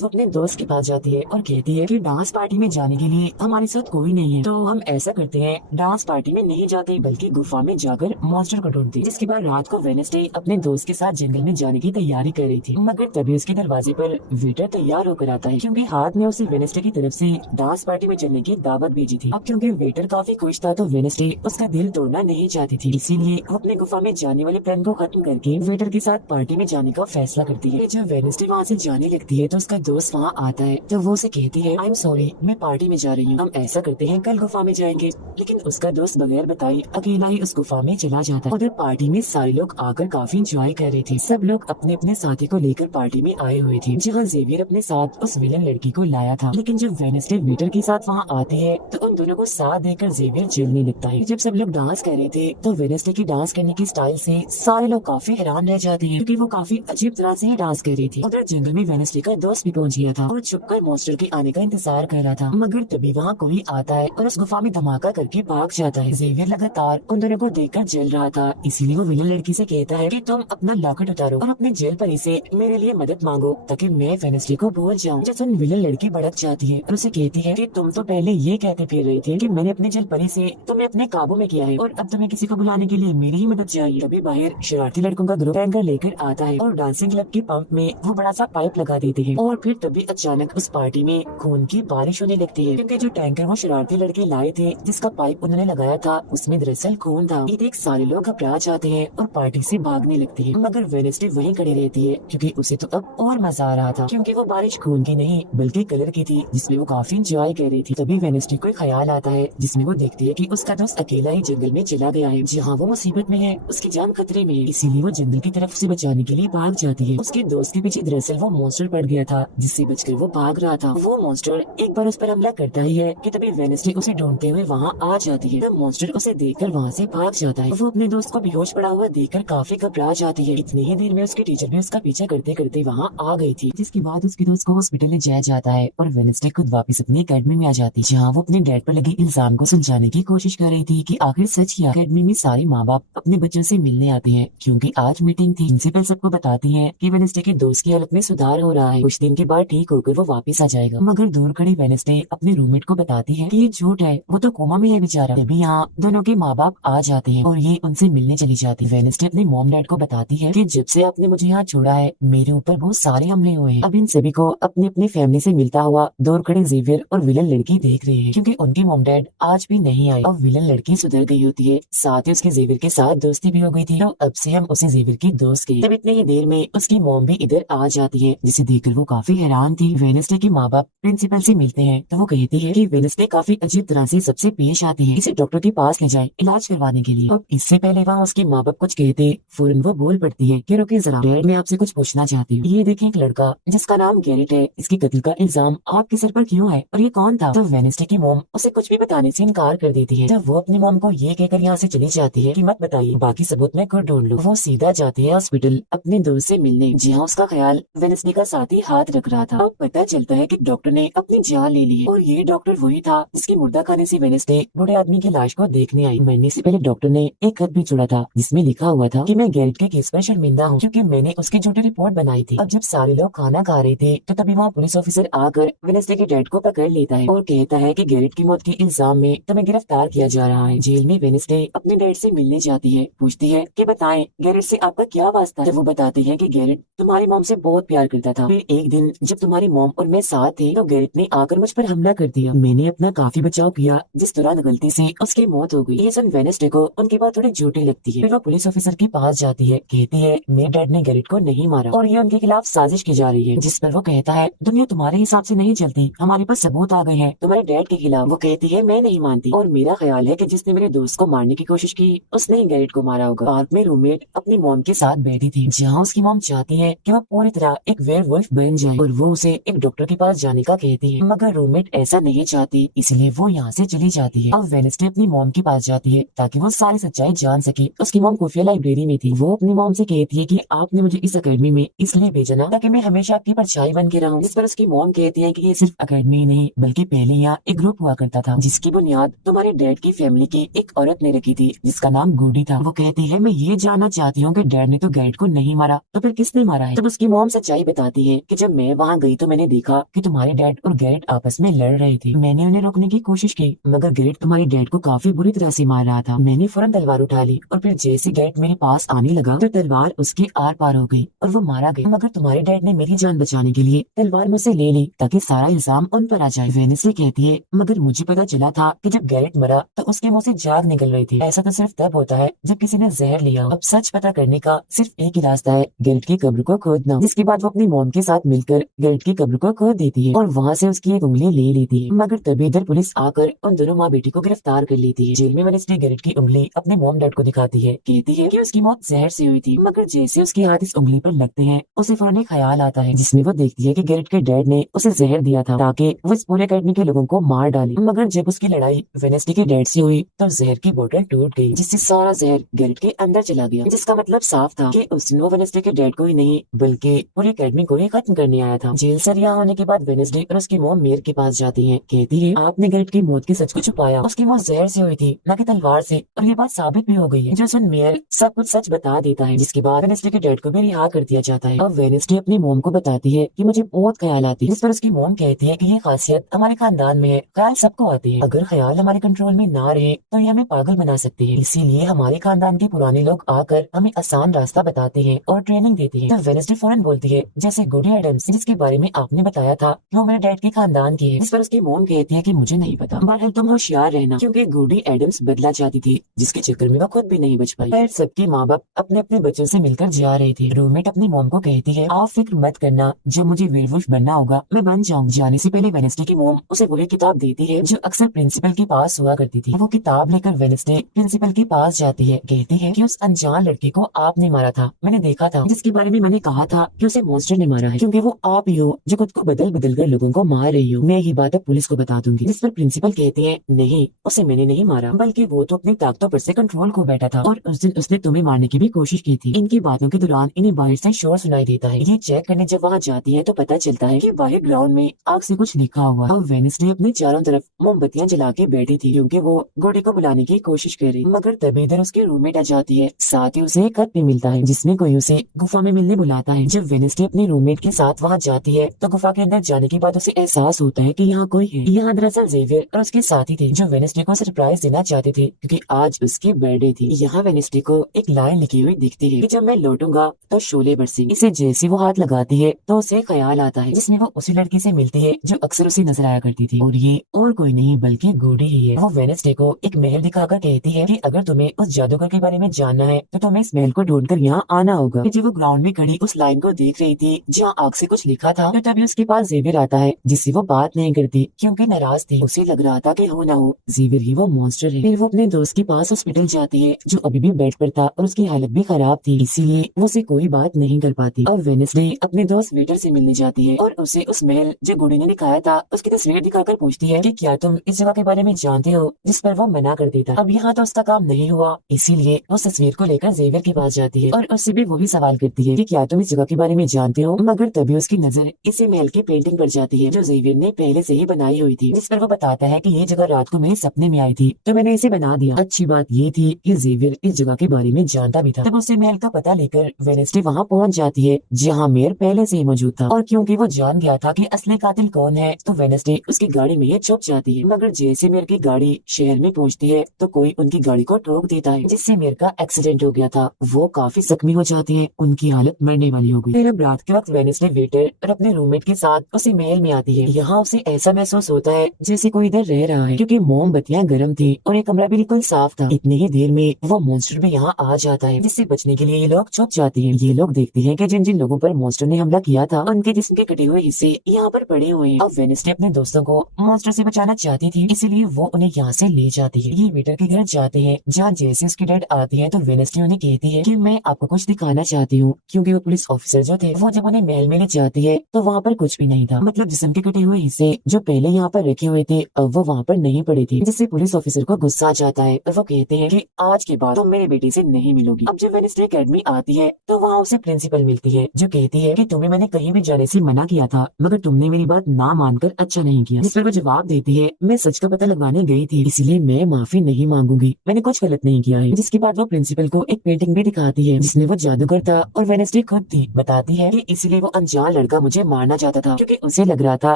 तो अपने दोस्त के पास जाती है और कहती है कि डांस पार्टी में जाने के लिए हमारे साथ कोई नहीं है, तो हम ऐसा करते हैं डांस पार्टी में नहीं जाते बल्कि गुफा में जाकर मॉन्स्टर को ढूंढते। जिसके बाद रात को वेडनेसडे अपने दोस्त के साथ जंगल में जाने की तैयारी कर रही थी, मगर तभी उसके दरवाजे पर वेटर तैयार होकर आता है, क्योंकि हाथ में उसे वेडनेसडे की तरफ से डांस पार्टी में चलने की दावत भेजी थी। अब क्योंकि वेटर काफी खुश था तो वेडनेसडे उसका दिल तोड़ना नहीं चाहती थी, इसीलिए वो अपने गुफा में जाने वाले प्लान को खत्म करके वेटर के साथ पार्टी में जाने का फैसला करती है। जब वेडनेसडे वहाँ से जाने लगती है तो उसका दोस्त वहाँ आता है तो वो उसे कहती है, आई एम सॉरी, मैं पार्टी में जा रही हूँ, हम ऐसा करते हैं कल गुफा में जाएंगे। लेकिन उसका दोस्त बगैर बताए अकेला ही उस गुफा में चला जाता है। उधर पार्टी में सारे लोग आकर काफी इंजॉय कर रहे थे। सब लोग अपने अपने साथी को लेकर पार्टी में आए हुए थे, जहाँ जेवियर अपने साथ उस विलन लड़की को लाया था। लेकिन जब वेडनेसडे वेटर के साथ वहाँ आती है तो उन दोनों को साथ देकर जेवियर जलने लगता है। जब सब लोग डांस कर रहे थे तो वेडनेसडे की डांस करने की स्टाइल से सारे लोग काफी हैरान रह जाते हैं, क्योंकि वो काफी अजीब तरह से ही डांस कर रही थी। उधर जंगल में वेडनेसडे का दोस्त भी पहुंच गया था और छुपकर मॉन्स्टर के आने का इंतजार कर रहा था। मगर तभी वहाँ कोई आता है और उस गुफा में धमाका करके भाग जाता है। जेवियर लगातार उन दोनों को देखकर जल रहा था, इसीलिए वो विलन लड़की से कहता है कि तुम अपना लॉकेट उतारो और अपने जेल परी से मेरे लिए मदद मांगो ताकि मैं वेडनेसडे को भूल जाऊं। जब सुन विलन लड़की भड़क जाती है और उसे कहती है कि तुम तो पहले ये कहते फिर रही थी कि मैंने अपने जेल परी से तुम्हें अपने काबू में किया है और अब तुम्हें किसी को बुलाने के लिए मेरी ही मदद चाहिए। तभी बाहर शरारती लड़कों का ग्रुप टैंकर लेकर आता है और डांसिंग क्लब के पंप में वो बड़ा सा पाइप लगा देते हैं। और फिर तभी अचानक उस पार्टी में खून की बारिश होने लगती है, क्योंकि जो टैंकर वो शरारती लड़के लाए थे जिसका पाइप उन्होंने लगाया था उसमें दरअसल खून था। ये देख सारे लोग घबरा जाते हैं और पार्टी से भागने लगते हैं, मगर वेडनेसडे वहीं खड़ी रहती है क्योंकि उसे तो अब और मजा आ रहा था, क्योंकि वो बारिश खून की नहीं बल्कि कलर की थी जिसमें वो काफी इंजॉय कर रही थी। तभी वेडनेसडे को एक ख्याल आता है जिसमें वो देखती है कि उसका दोस्त अकेला ही जंगल में चला गया है, जहाँ वो मुसीबत में है, उसकी जान खतरे में है। इसीलिए वो जंगल की तरफ से बचाने के लिए भाग जाती है। उसके दोस्त के पीछे दरअसल वो मॉन्स्टर पड़ गया था जिससे बचकर वो भाग रहा था। वो मॉन्स्टर एक बार उस पर हमला करता ही है कि तभी वेडनेसडे उसे ढूंढते हुए वहाँ आ जाती है। तब मॉन्स्टर उसे देखकर वहाँ से भाग जाता है। वो अपने दोस्त को बेहोश पड़ा हुआ देखकर काफी घबरा जाती है। इतनी ही देर में उसकी टीचर भी उसका पीछा करते करते वहाँ आ गई थी, जिसके बाद उसके दोस्त को हॉस्पिटल ले जाया जाता है और वेडनेसडे खुद वापस अपनी अकेडमी में आ जाती है, जहाँ वो अपने डैड पर लगे इल्जाम को सुलझाने की कोशिश कर रही थी कि आखिर सच क्या। अकेडमी में सारे माँ बाप अपने बच्चों से मिलने आते हैं क्योंकि आज मीटिंग थी। प्रिंसिपल सबको बताती है कि वेडनेसडे के दोस्त की हालत में सुधार हो रहा है, कुछ दिन के बाद ठीक होकर वो वापस आ जाएगा। मगर दूर खड़ी वेडनेसडे अपने रूममेट को बताती है कि ये झूठ है, वो तो कोमा में है बेचारा। तभी यहाँ दोनों के माँ बाप आ जाते हैं और ये उनसे मिलने चली जाती है। वेडनेसडे अपने मॉम डैड को बताती है कि जब से आपने मुझे यहाँ छोड़ा है मेरे ऊपर बहुत सारे हमले हुए हैं। अब इन सभी को अपनी अपनी फैमिली से मिलता हुआ दूर खड़े जेवियर और विलन लड़की देख रहे हैं, क्योंकि उनके मॉम डैड आज भी नहीं आए। अब विलन लड़की सुधर गई होती है, साथ ही उसके जेवियर के साथ दोस्ती भी हो गई थी, तो अब से हम उसे जेवियर की दोस्त कहें। तब इतनी ही देर में उसकी मॉम भी इधर आ जाती है, जिसे देखकर वो काफी हैरान थी। वेडनेसडे के माँ बाप प्रिंसिपल से मिलते हैं तो वो कहती है कि वेडनेसडे काफी अजीब तरह से सबसे पेश आती है, इसे डॉक्टर के पास ले जाए इलाज करवाने के लिए। अब इससे पहले वहाँ उसके माँ बाप कुछ कहते फौरन वो बोल पड़ती है कि रुकिए जरा डैड, मैं आपसे कुछ पूछना चाहती हूँ। ये देखिए एक लड़का जिसका नाम गैरेट है, इसके कत्ल का इल्जाम आपके सर पर क्यों है और ये कौन था? तो वेडनेसडे की मॉम उसे कुछ भी बताने से इनकार कर देती है। जब वो अपनी मॉम को ये कहकर यहाँ से चली जाती है कि मत बताइए, बाकी सबूत मैं खुद ढूंढ लूँ, वो सीधा जाती है हॉस्पिटल अपने दोस्त से मिलने, जहाँ उसका ख्याल वेडनेसडे का साथी हाथ रख रहा था। अब पता चलता है कि डॉक्टर ने अपनी जान ले ली है और ये डॉक्टर वही था जिसकी मुर्दा खाने से वेडनेसडे बूढ़े आदमी की लाश को देखने आई। मरने से पहले डॉक्टर ने एक खत भी छोड़ा था जिसमें लिखा हुआ था कि मैं गैरेट के केस पर शर्मिंदा हूँ क्योंकि मैंने उसकी झूठी रिपोर्ट बनाई थी। अब जब सारे लोग खाना खा रहे थे तो तभी वहाँ पुलिस ऑफिसर आकर वेडनेसडे के डैड को पकड़ लेता है और कहता है कि गैरेट की मौत के इल्जाम में तुम्हें गिरफ्तार किया जा रहा है। जेल में वेडनेसडे अपने डैड से मिलने जाती है, पूछती है कि बताएं गैरेट से आपका क्या वास्ता है। वो बताते हैं कि गैरेट तुम्हारी मॉम से बहुत प्यार करता था, फिर एक दिन जब तुम्हारी मॉम और मैं साथ थे तो गैरेट ने आकर मुझ पर हमला कर दिया। मैंने अपना काफी बचाव किया, जिस दौरान गलती से उसकी मौत हो गई। ये सुन वेडनेसडे को उनकी बात थोड़ी झूठी लगती है। फिर वो पुलिस ऑफिसर के पास जाती है, कहती है मेरे डैड ने गैरेट को नहीं मारा और ये उनके खिलाफ साजिश की जा रही है। जिस पर वो कहता है दुनिया तुम्हारे हिसाब से नहीं चलती, हमारे पास सबूत आ गए हैं तुम्हारे डैड के खिलाफ। वो कहती है मैं नहीं मानती और मेरा ख्याल है कि जिसने मेरे दोस्त को मारने की कोशिश की उसने ही गैरेट को मारा होगा। पार्क में रूममेट अपनी मॉम के साथ बैठी थी, जहाँ उसकी मॉम चाहती है कि वो पूरी तरह एक वेयरवुल्फ बन जाए और वो उसे एक डॉक्टर के पास जाने का कहती है, मगर रूममेट ऐसा नहीं चाहती, इसलिए वो यहाँ से चली जाती है। अब वेडनेसडे अपनी मॉम के पास जाती है ताकि वो सारी सच्चाई जान सके। उसकी मॉम खुफिया लाइब्रेरी में थी। वो अपनी मॉम से कहती है कि आपने मुझे इस अकेडमी में इसलिए भेजा ना ताकि मैं हमेशा आपकी परछाई बन के रहूं। जिस पर उसकी मॉम कहती है कि ये सिर्फ अकेडमी नहीं बल्कि पहले यहाँ एक ग्रुप हुआ करता था जिसकी बुनियाद तुम्हारे डैड की फैमिली की एक औरत ने रखी थी जिसका नाम गुडी था। वो कहती है मैं ये जानना चाहती हूँ कि डैड ने तो गैरेट को नहीं मारा तो फिर किसने मारा है। तब उसकी मॉम सच्चाई बताती है कि जब मैं वहाँ गई तो मैंने देखा कि तुम्हारे डैड और गैरेट आपस में लड़ रहे थे। मैंने उन्हें रोकने की कोशिश की मगर गैरेट तुम्हारे डैड को काफी बुरी तरह से मार रहा था। मैंने फौरन तलवार उठा ली और फिर जैसे गैरेट मेरे पास आने लगा तो तलवार उसके आर पार हो गई और वो मारा गया, मगर तुम्हारे डैड ने मेरी जान बचाने के लिए तलवार मुझसे ले ली ताकि सारा इल्जाम उन पर आ जाए। वेडनेसडे कहती है मगर मुझे पता चला था कि जब गैरेट मरा तो उसके मुंह से जाग निकल रही थी। ऐसा तो सिर्फ तब होता है जब किसी ने जहर लिया। अब सच पता करने का सिर्फ एक ही रास्ता है, गैरेट की कब्र को खोदना। जिसके बाद वो अपनी मॉम के साथ मिलकर जाकर गेरेट की कब्र को खोद देती है और वहाँ से उसकी एक उंगली ले लेती है। मगर तभी इधर पुलिस आकर उन दोनों माँ बेटी को गिरफ्तार कर लेती है। जेल में वेडनेसडे गेरेट की उंगली अपने मॉम डैड को दिखाती है, कहती है कि उसकी मौत जहर से हुई थी। मगर जैसे उसके हाथ इस उंगली पर लगते हैं उसे फौरन एक ख्याल आता है, जिसमें वो देखती है कि गेरेट के डैड ने उसे जहर दिया था ताकि वो इस पूरे अकेडमी के लोगों को मार डाले। मगर जब उसकी लड़ाई वेडनेसडे के डैड से हुई तो जहर की बोतल टूट गई, जिससे सारा जहर गेरेट के अंदर चला गया, जिसका मतलब साफ था कि उस दिन वो वेडनेसडे के डैड को ही नहीं बल्कि पूरी अकेडमी को ही खत्म करने आया था। जेल से रिहा होने के बाद वेडनेसडे और उसकी मॉम मेयर के पास जाती है, कहती है आपने गेरेट की मौत के सच को छुपाया, उसकी मौत जहर से हुई थी न कि तलवार से, और ये बात साबित भी हो गई है। जो सुन मेयर सब कुछ सच बता देता है, जिसके बाद वेडनेसडे के डैड को भी रिहा कर दिया जाता है। अब वेडनेसडे अपनी मॉम को बताती है कि मुझे बहुत ख्याल आती है, जिस पर उसकी मॉम कहती है कि ये खासियत हमारे खानदान में है, ख्याल सबको आते हैं, अगर ख्याल हमारे कंट्रोल में ना रहे तो ये हमें पागल बना सकते हैं, इसीलिए हमारे खानदान के पुराने लोग आकर हमें आसान रास्ता बताते हैं और ट्रेनिंग देते हैं। तो वेडनेसडे फौरन बोलती है जैसे गुडी एडम्स, जिसके बारे में आपने बताया था कि वो मेरे डैड के खानदान की है, जिस पर उसकी मॉम कहती है कि मुझे नहीं पता, बहरहाल तुम होशियार रहना, क्योंकि गुडी एडम्स बदला चाहती थी जिसके चक्कर में वो खुद भी नहीं बच पाई। फिर सबके माँ बाप अपने अपने बच्चों से मिलकर जा रहे थे। रूममेट अपनी मॉम को कहती है आप फिक्र मत करना, जब मुझे वेयरवुल्फ बनना होगा मैं बन जाऊंगी। जाने से पहले वेडनेसडे की मॉम उसे वही किताब देती है जो अक्सर प्रिंसिपल के पास हुआ करती थी। वो किताब लेकर वेडनेसडे प्रिंसिपल के पास जाती है, कहती है कि उस अनजान लड़के को आपने मारा था, मैंने देखा था, जिसके बारे में मैंने कहा था कि उसे मॉन्स्टर ने मारा है, क्योंकि वो आप ही हो जो खुद को बदल बदल कर लोगों को मार रही हो। मैं ये बात अब पुलिस को बता दूंगी, जिस पर प्रिंसिपल कहती है नहीं, उसे मैंने नहीं मारा, बल्कि वो तो अपनी ताकतों पर से कंट्रोल खो बैठा था और उस दिन उसने तुम्हें मारने की भी कोशिश की थी। इनकी बातों के दौरान इन्हें बाहर से शोर सुनाई देता है। ये चेक करने जब वहाँ जाती है तो पता चलता है कि बाहर ग्राउंड में आग से कुछ लिखा हुआ। अब वेडनेसडे अपने चारों तरफ मोमबत्तियां जला के बैठी थी, क्योंकि वो गोडी को बुलाने की कोशिश कर रही, मगर तभी इधर उसके रूममेट आ जाती है। साथ ही उसे एक खत भी मिलता है जिसमें कोई उसे गुफा में मिलने बुलाता है। जब वेडनेसडे अपने रूममेट के साथ वहाँ जाती है तो गुफा के अंदर जाने के बाद उसे एहसास होता है कि यहाँ कोई है। यहाँ दरअसल जेवियर और उसके साथी थे जो वेडनेसडे को सरप्राइज देना चाहते थे, क्योंकि आज उसकी बर्थडे थी। यहाँ वेडनेसडे को एक लाइन लिखी हुई दिखती है कि जब मैं लौटूंगा तो शोले बरसेंगे। इसे जैसे वो हाथ लगाती है तो उसे ख्याल आता है, जिसमें वो उसी लड़की से मिलती है जो अक्सर उसे नजर आया करती थी, और ये और कोई नहीं बल्कि गुडी ही है। वो वेडनेसडे को एक महल दिखाकर कहती है कि अगर तुम्हें उस जादूगर के बारे में जानना है तो तुम्हें इस महल को ढूंढकर यहाँ आना होगा। जब वो ग्राउंड में खड़ी उस लाइन को देख रही थी जहाँ आग से कुछ लिखा था, तो तभी उसके पास जेवियर आता है, जिससे वो बात नहीं करती क्योंकि नाराज थी। उसे लग रहा था कि हो ना हो जेवियर ही वो मॉन्स्टर है। फिर वो अपने दोस्त के पास हॉस्पिटल जाती है जो अभी भी बेड पर था और उसकी हालत भी खराब थी, इसीलिए वो उसे कोई बात नहीं कर पाती। और वेडनेसडे अपने दोस्त वेटर से मिलने जाती है और उसे उस महल जो गुडी ने दिखाया था उसकी तस्वीर दिखाकर पूछती है कि क्या तुम इस जगह के बारे में जानते हो, जिस पर वो मना कर देता। अब यहाँ तो उसका काम नहीं हुआ, इसीलिए वो तस्वीर को लेकर जेवियर के पास जाती है और उससे भी वही सवाल करती है कि क्या तुम इस जगह के बारे में जानते हो। मगर तभी उसकी नजर इसी महल की पेंटिंग पर जाती है जो जेवियर ने पहले से ही बनाई हुई थी, जिस पर वो बताता है कि ये जगह रात को मेरे सपने में आई थी तो मैंने इसे बना दिया। अच्छी बात ये थी कि जेवियर इस जगह के बारे में जानता भी था। तब उसे महल का पता लेकर वेडनेसडे वहाँ पहुँच जाती है जहाँ मेयर पहले से ही मौजूद था, और क्योंकि वो जान गया था कि असली कातिल कौन है तो वेडनेसडे उसकी गाड़ी में ये छुप जाती है। मगर जैसे मेयर की गाड़ी शहर में पहुँचती है तो कोई उनकी गाड़ी को ठोक देता है, जिससे मेयर का एक्सीडेंट हो गया था। वो काफी जख्मी हो जाती है, उनकी हालत मरने वाली हो गई। फिर अब रात के वक्त वेडनेसडे वेटर और अपने रूममेट के साथ उसी महल में आती है। यहाँ उसे ऐसा महसूस होता है जैसे कोई इधर रह रहा है, क्योंकि मोमबत्तियां गर्म थी और ये कमरा बिल्कुल साफ था। इतनी ही देर में वो मॉन्स्टर भी यहाँ आ जाता है, जिससे बचने के लिए ये लोग छुप जाते हैं। ये लोग देखते हैं कि जिन जिन लोगों पर मॉन्स्टर ने हमला किया था उनके जिस्म के कटे हुए हिस्से यहाँ पर पड़े हुए हैं। अब वेडनेसडे अपने दोस्तों को मॉन्स्टर से बचाना चाहती थी, इसीलिए वो उन्हें यहाँ से ले जाती है। ये वेटर के घर जाते हैं जहाँ जैसे उसकी डैड आती है तो वेडनेसडे उन्हें कहती है कि मैं आपको कुछ दिखाना चाहती हूँ, क्योंकि वो पुलिस ऑफिसर जो थे वो जब उन्हें महल में ले जाती है तो वहाँ पर कुछ भी नहीं था। मतलब जिस्म के कटे हुए हिस्से जो पहले यहाँ पर रखे हुए थे अब वो वहाँ पर नहीं पड़े थे, जिससे पुलिस ऑफिसर को गुस्सा आ जाता है और वो कहते हैं कि आज के बाद तुम मेरे बेटे से नहीं मिलोगी। अब जब वेडनेसडे अकेडमी आती है तो वहाँ उसे प्रिंसिपल मिलती है जो कहती है कि तुम्हें मैंने कहीं भी जाने से मना किया था, मगर तुमने मेरी बात ना मानकर अच्छा नहीं किया। जिस पर वो जवाब देती है मैं सच का पता लगाने गई थी, इसलिए मैं माफी नहीं मांगूंगी, मैंने कुछ गलत नहीं किया है। जिसके बाद वो प्रिंसिपल को एक पेंटिंग भी दिखाती है जिसमें वो जादूगर था और वेडनेसडे खुद थी। बताती है कि इसलिए वो अनजान लड़का मुझे मारना चाहता था, क्योंकि उसे लग रहा था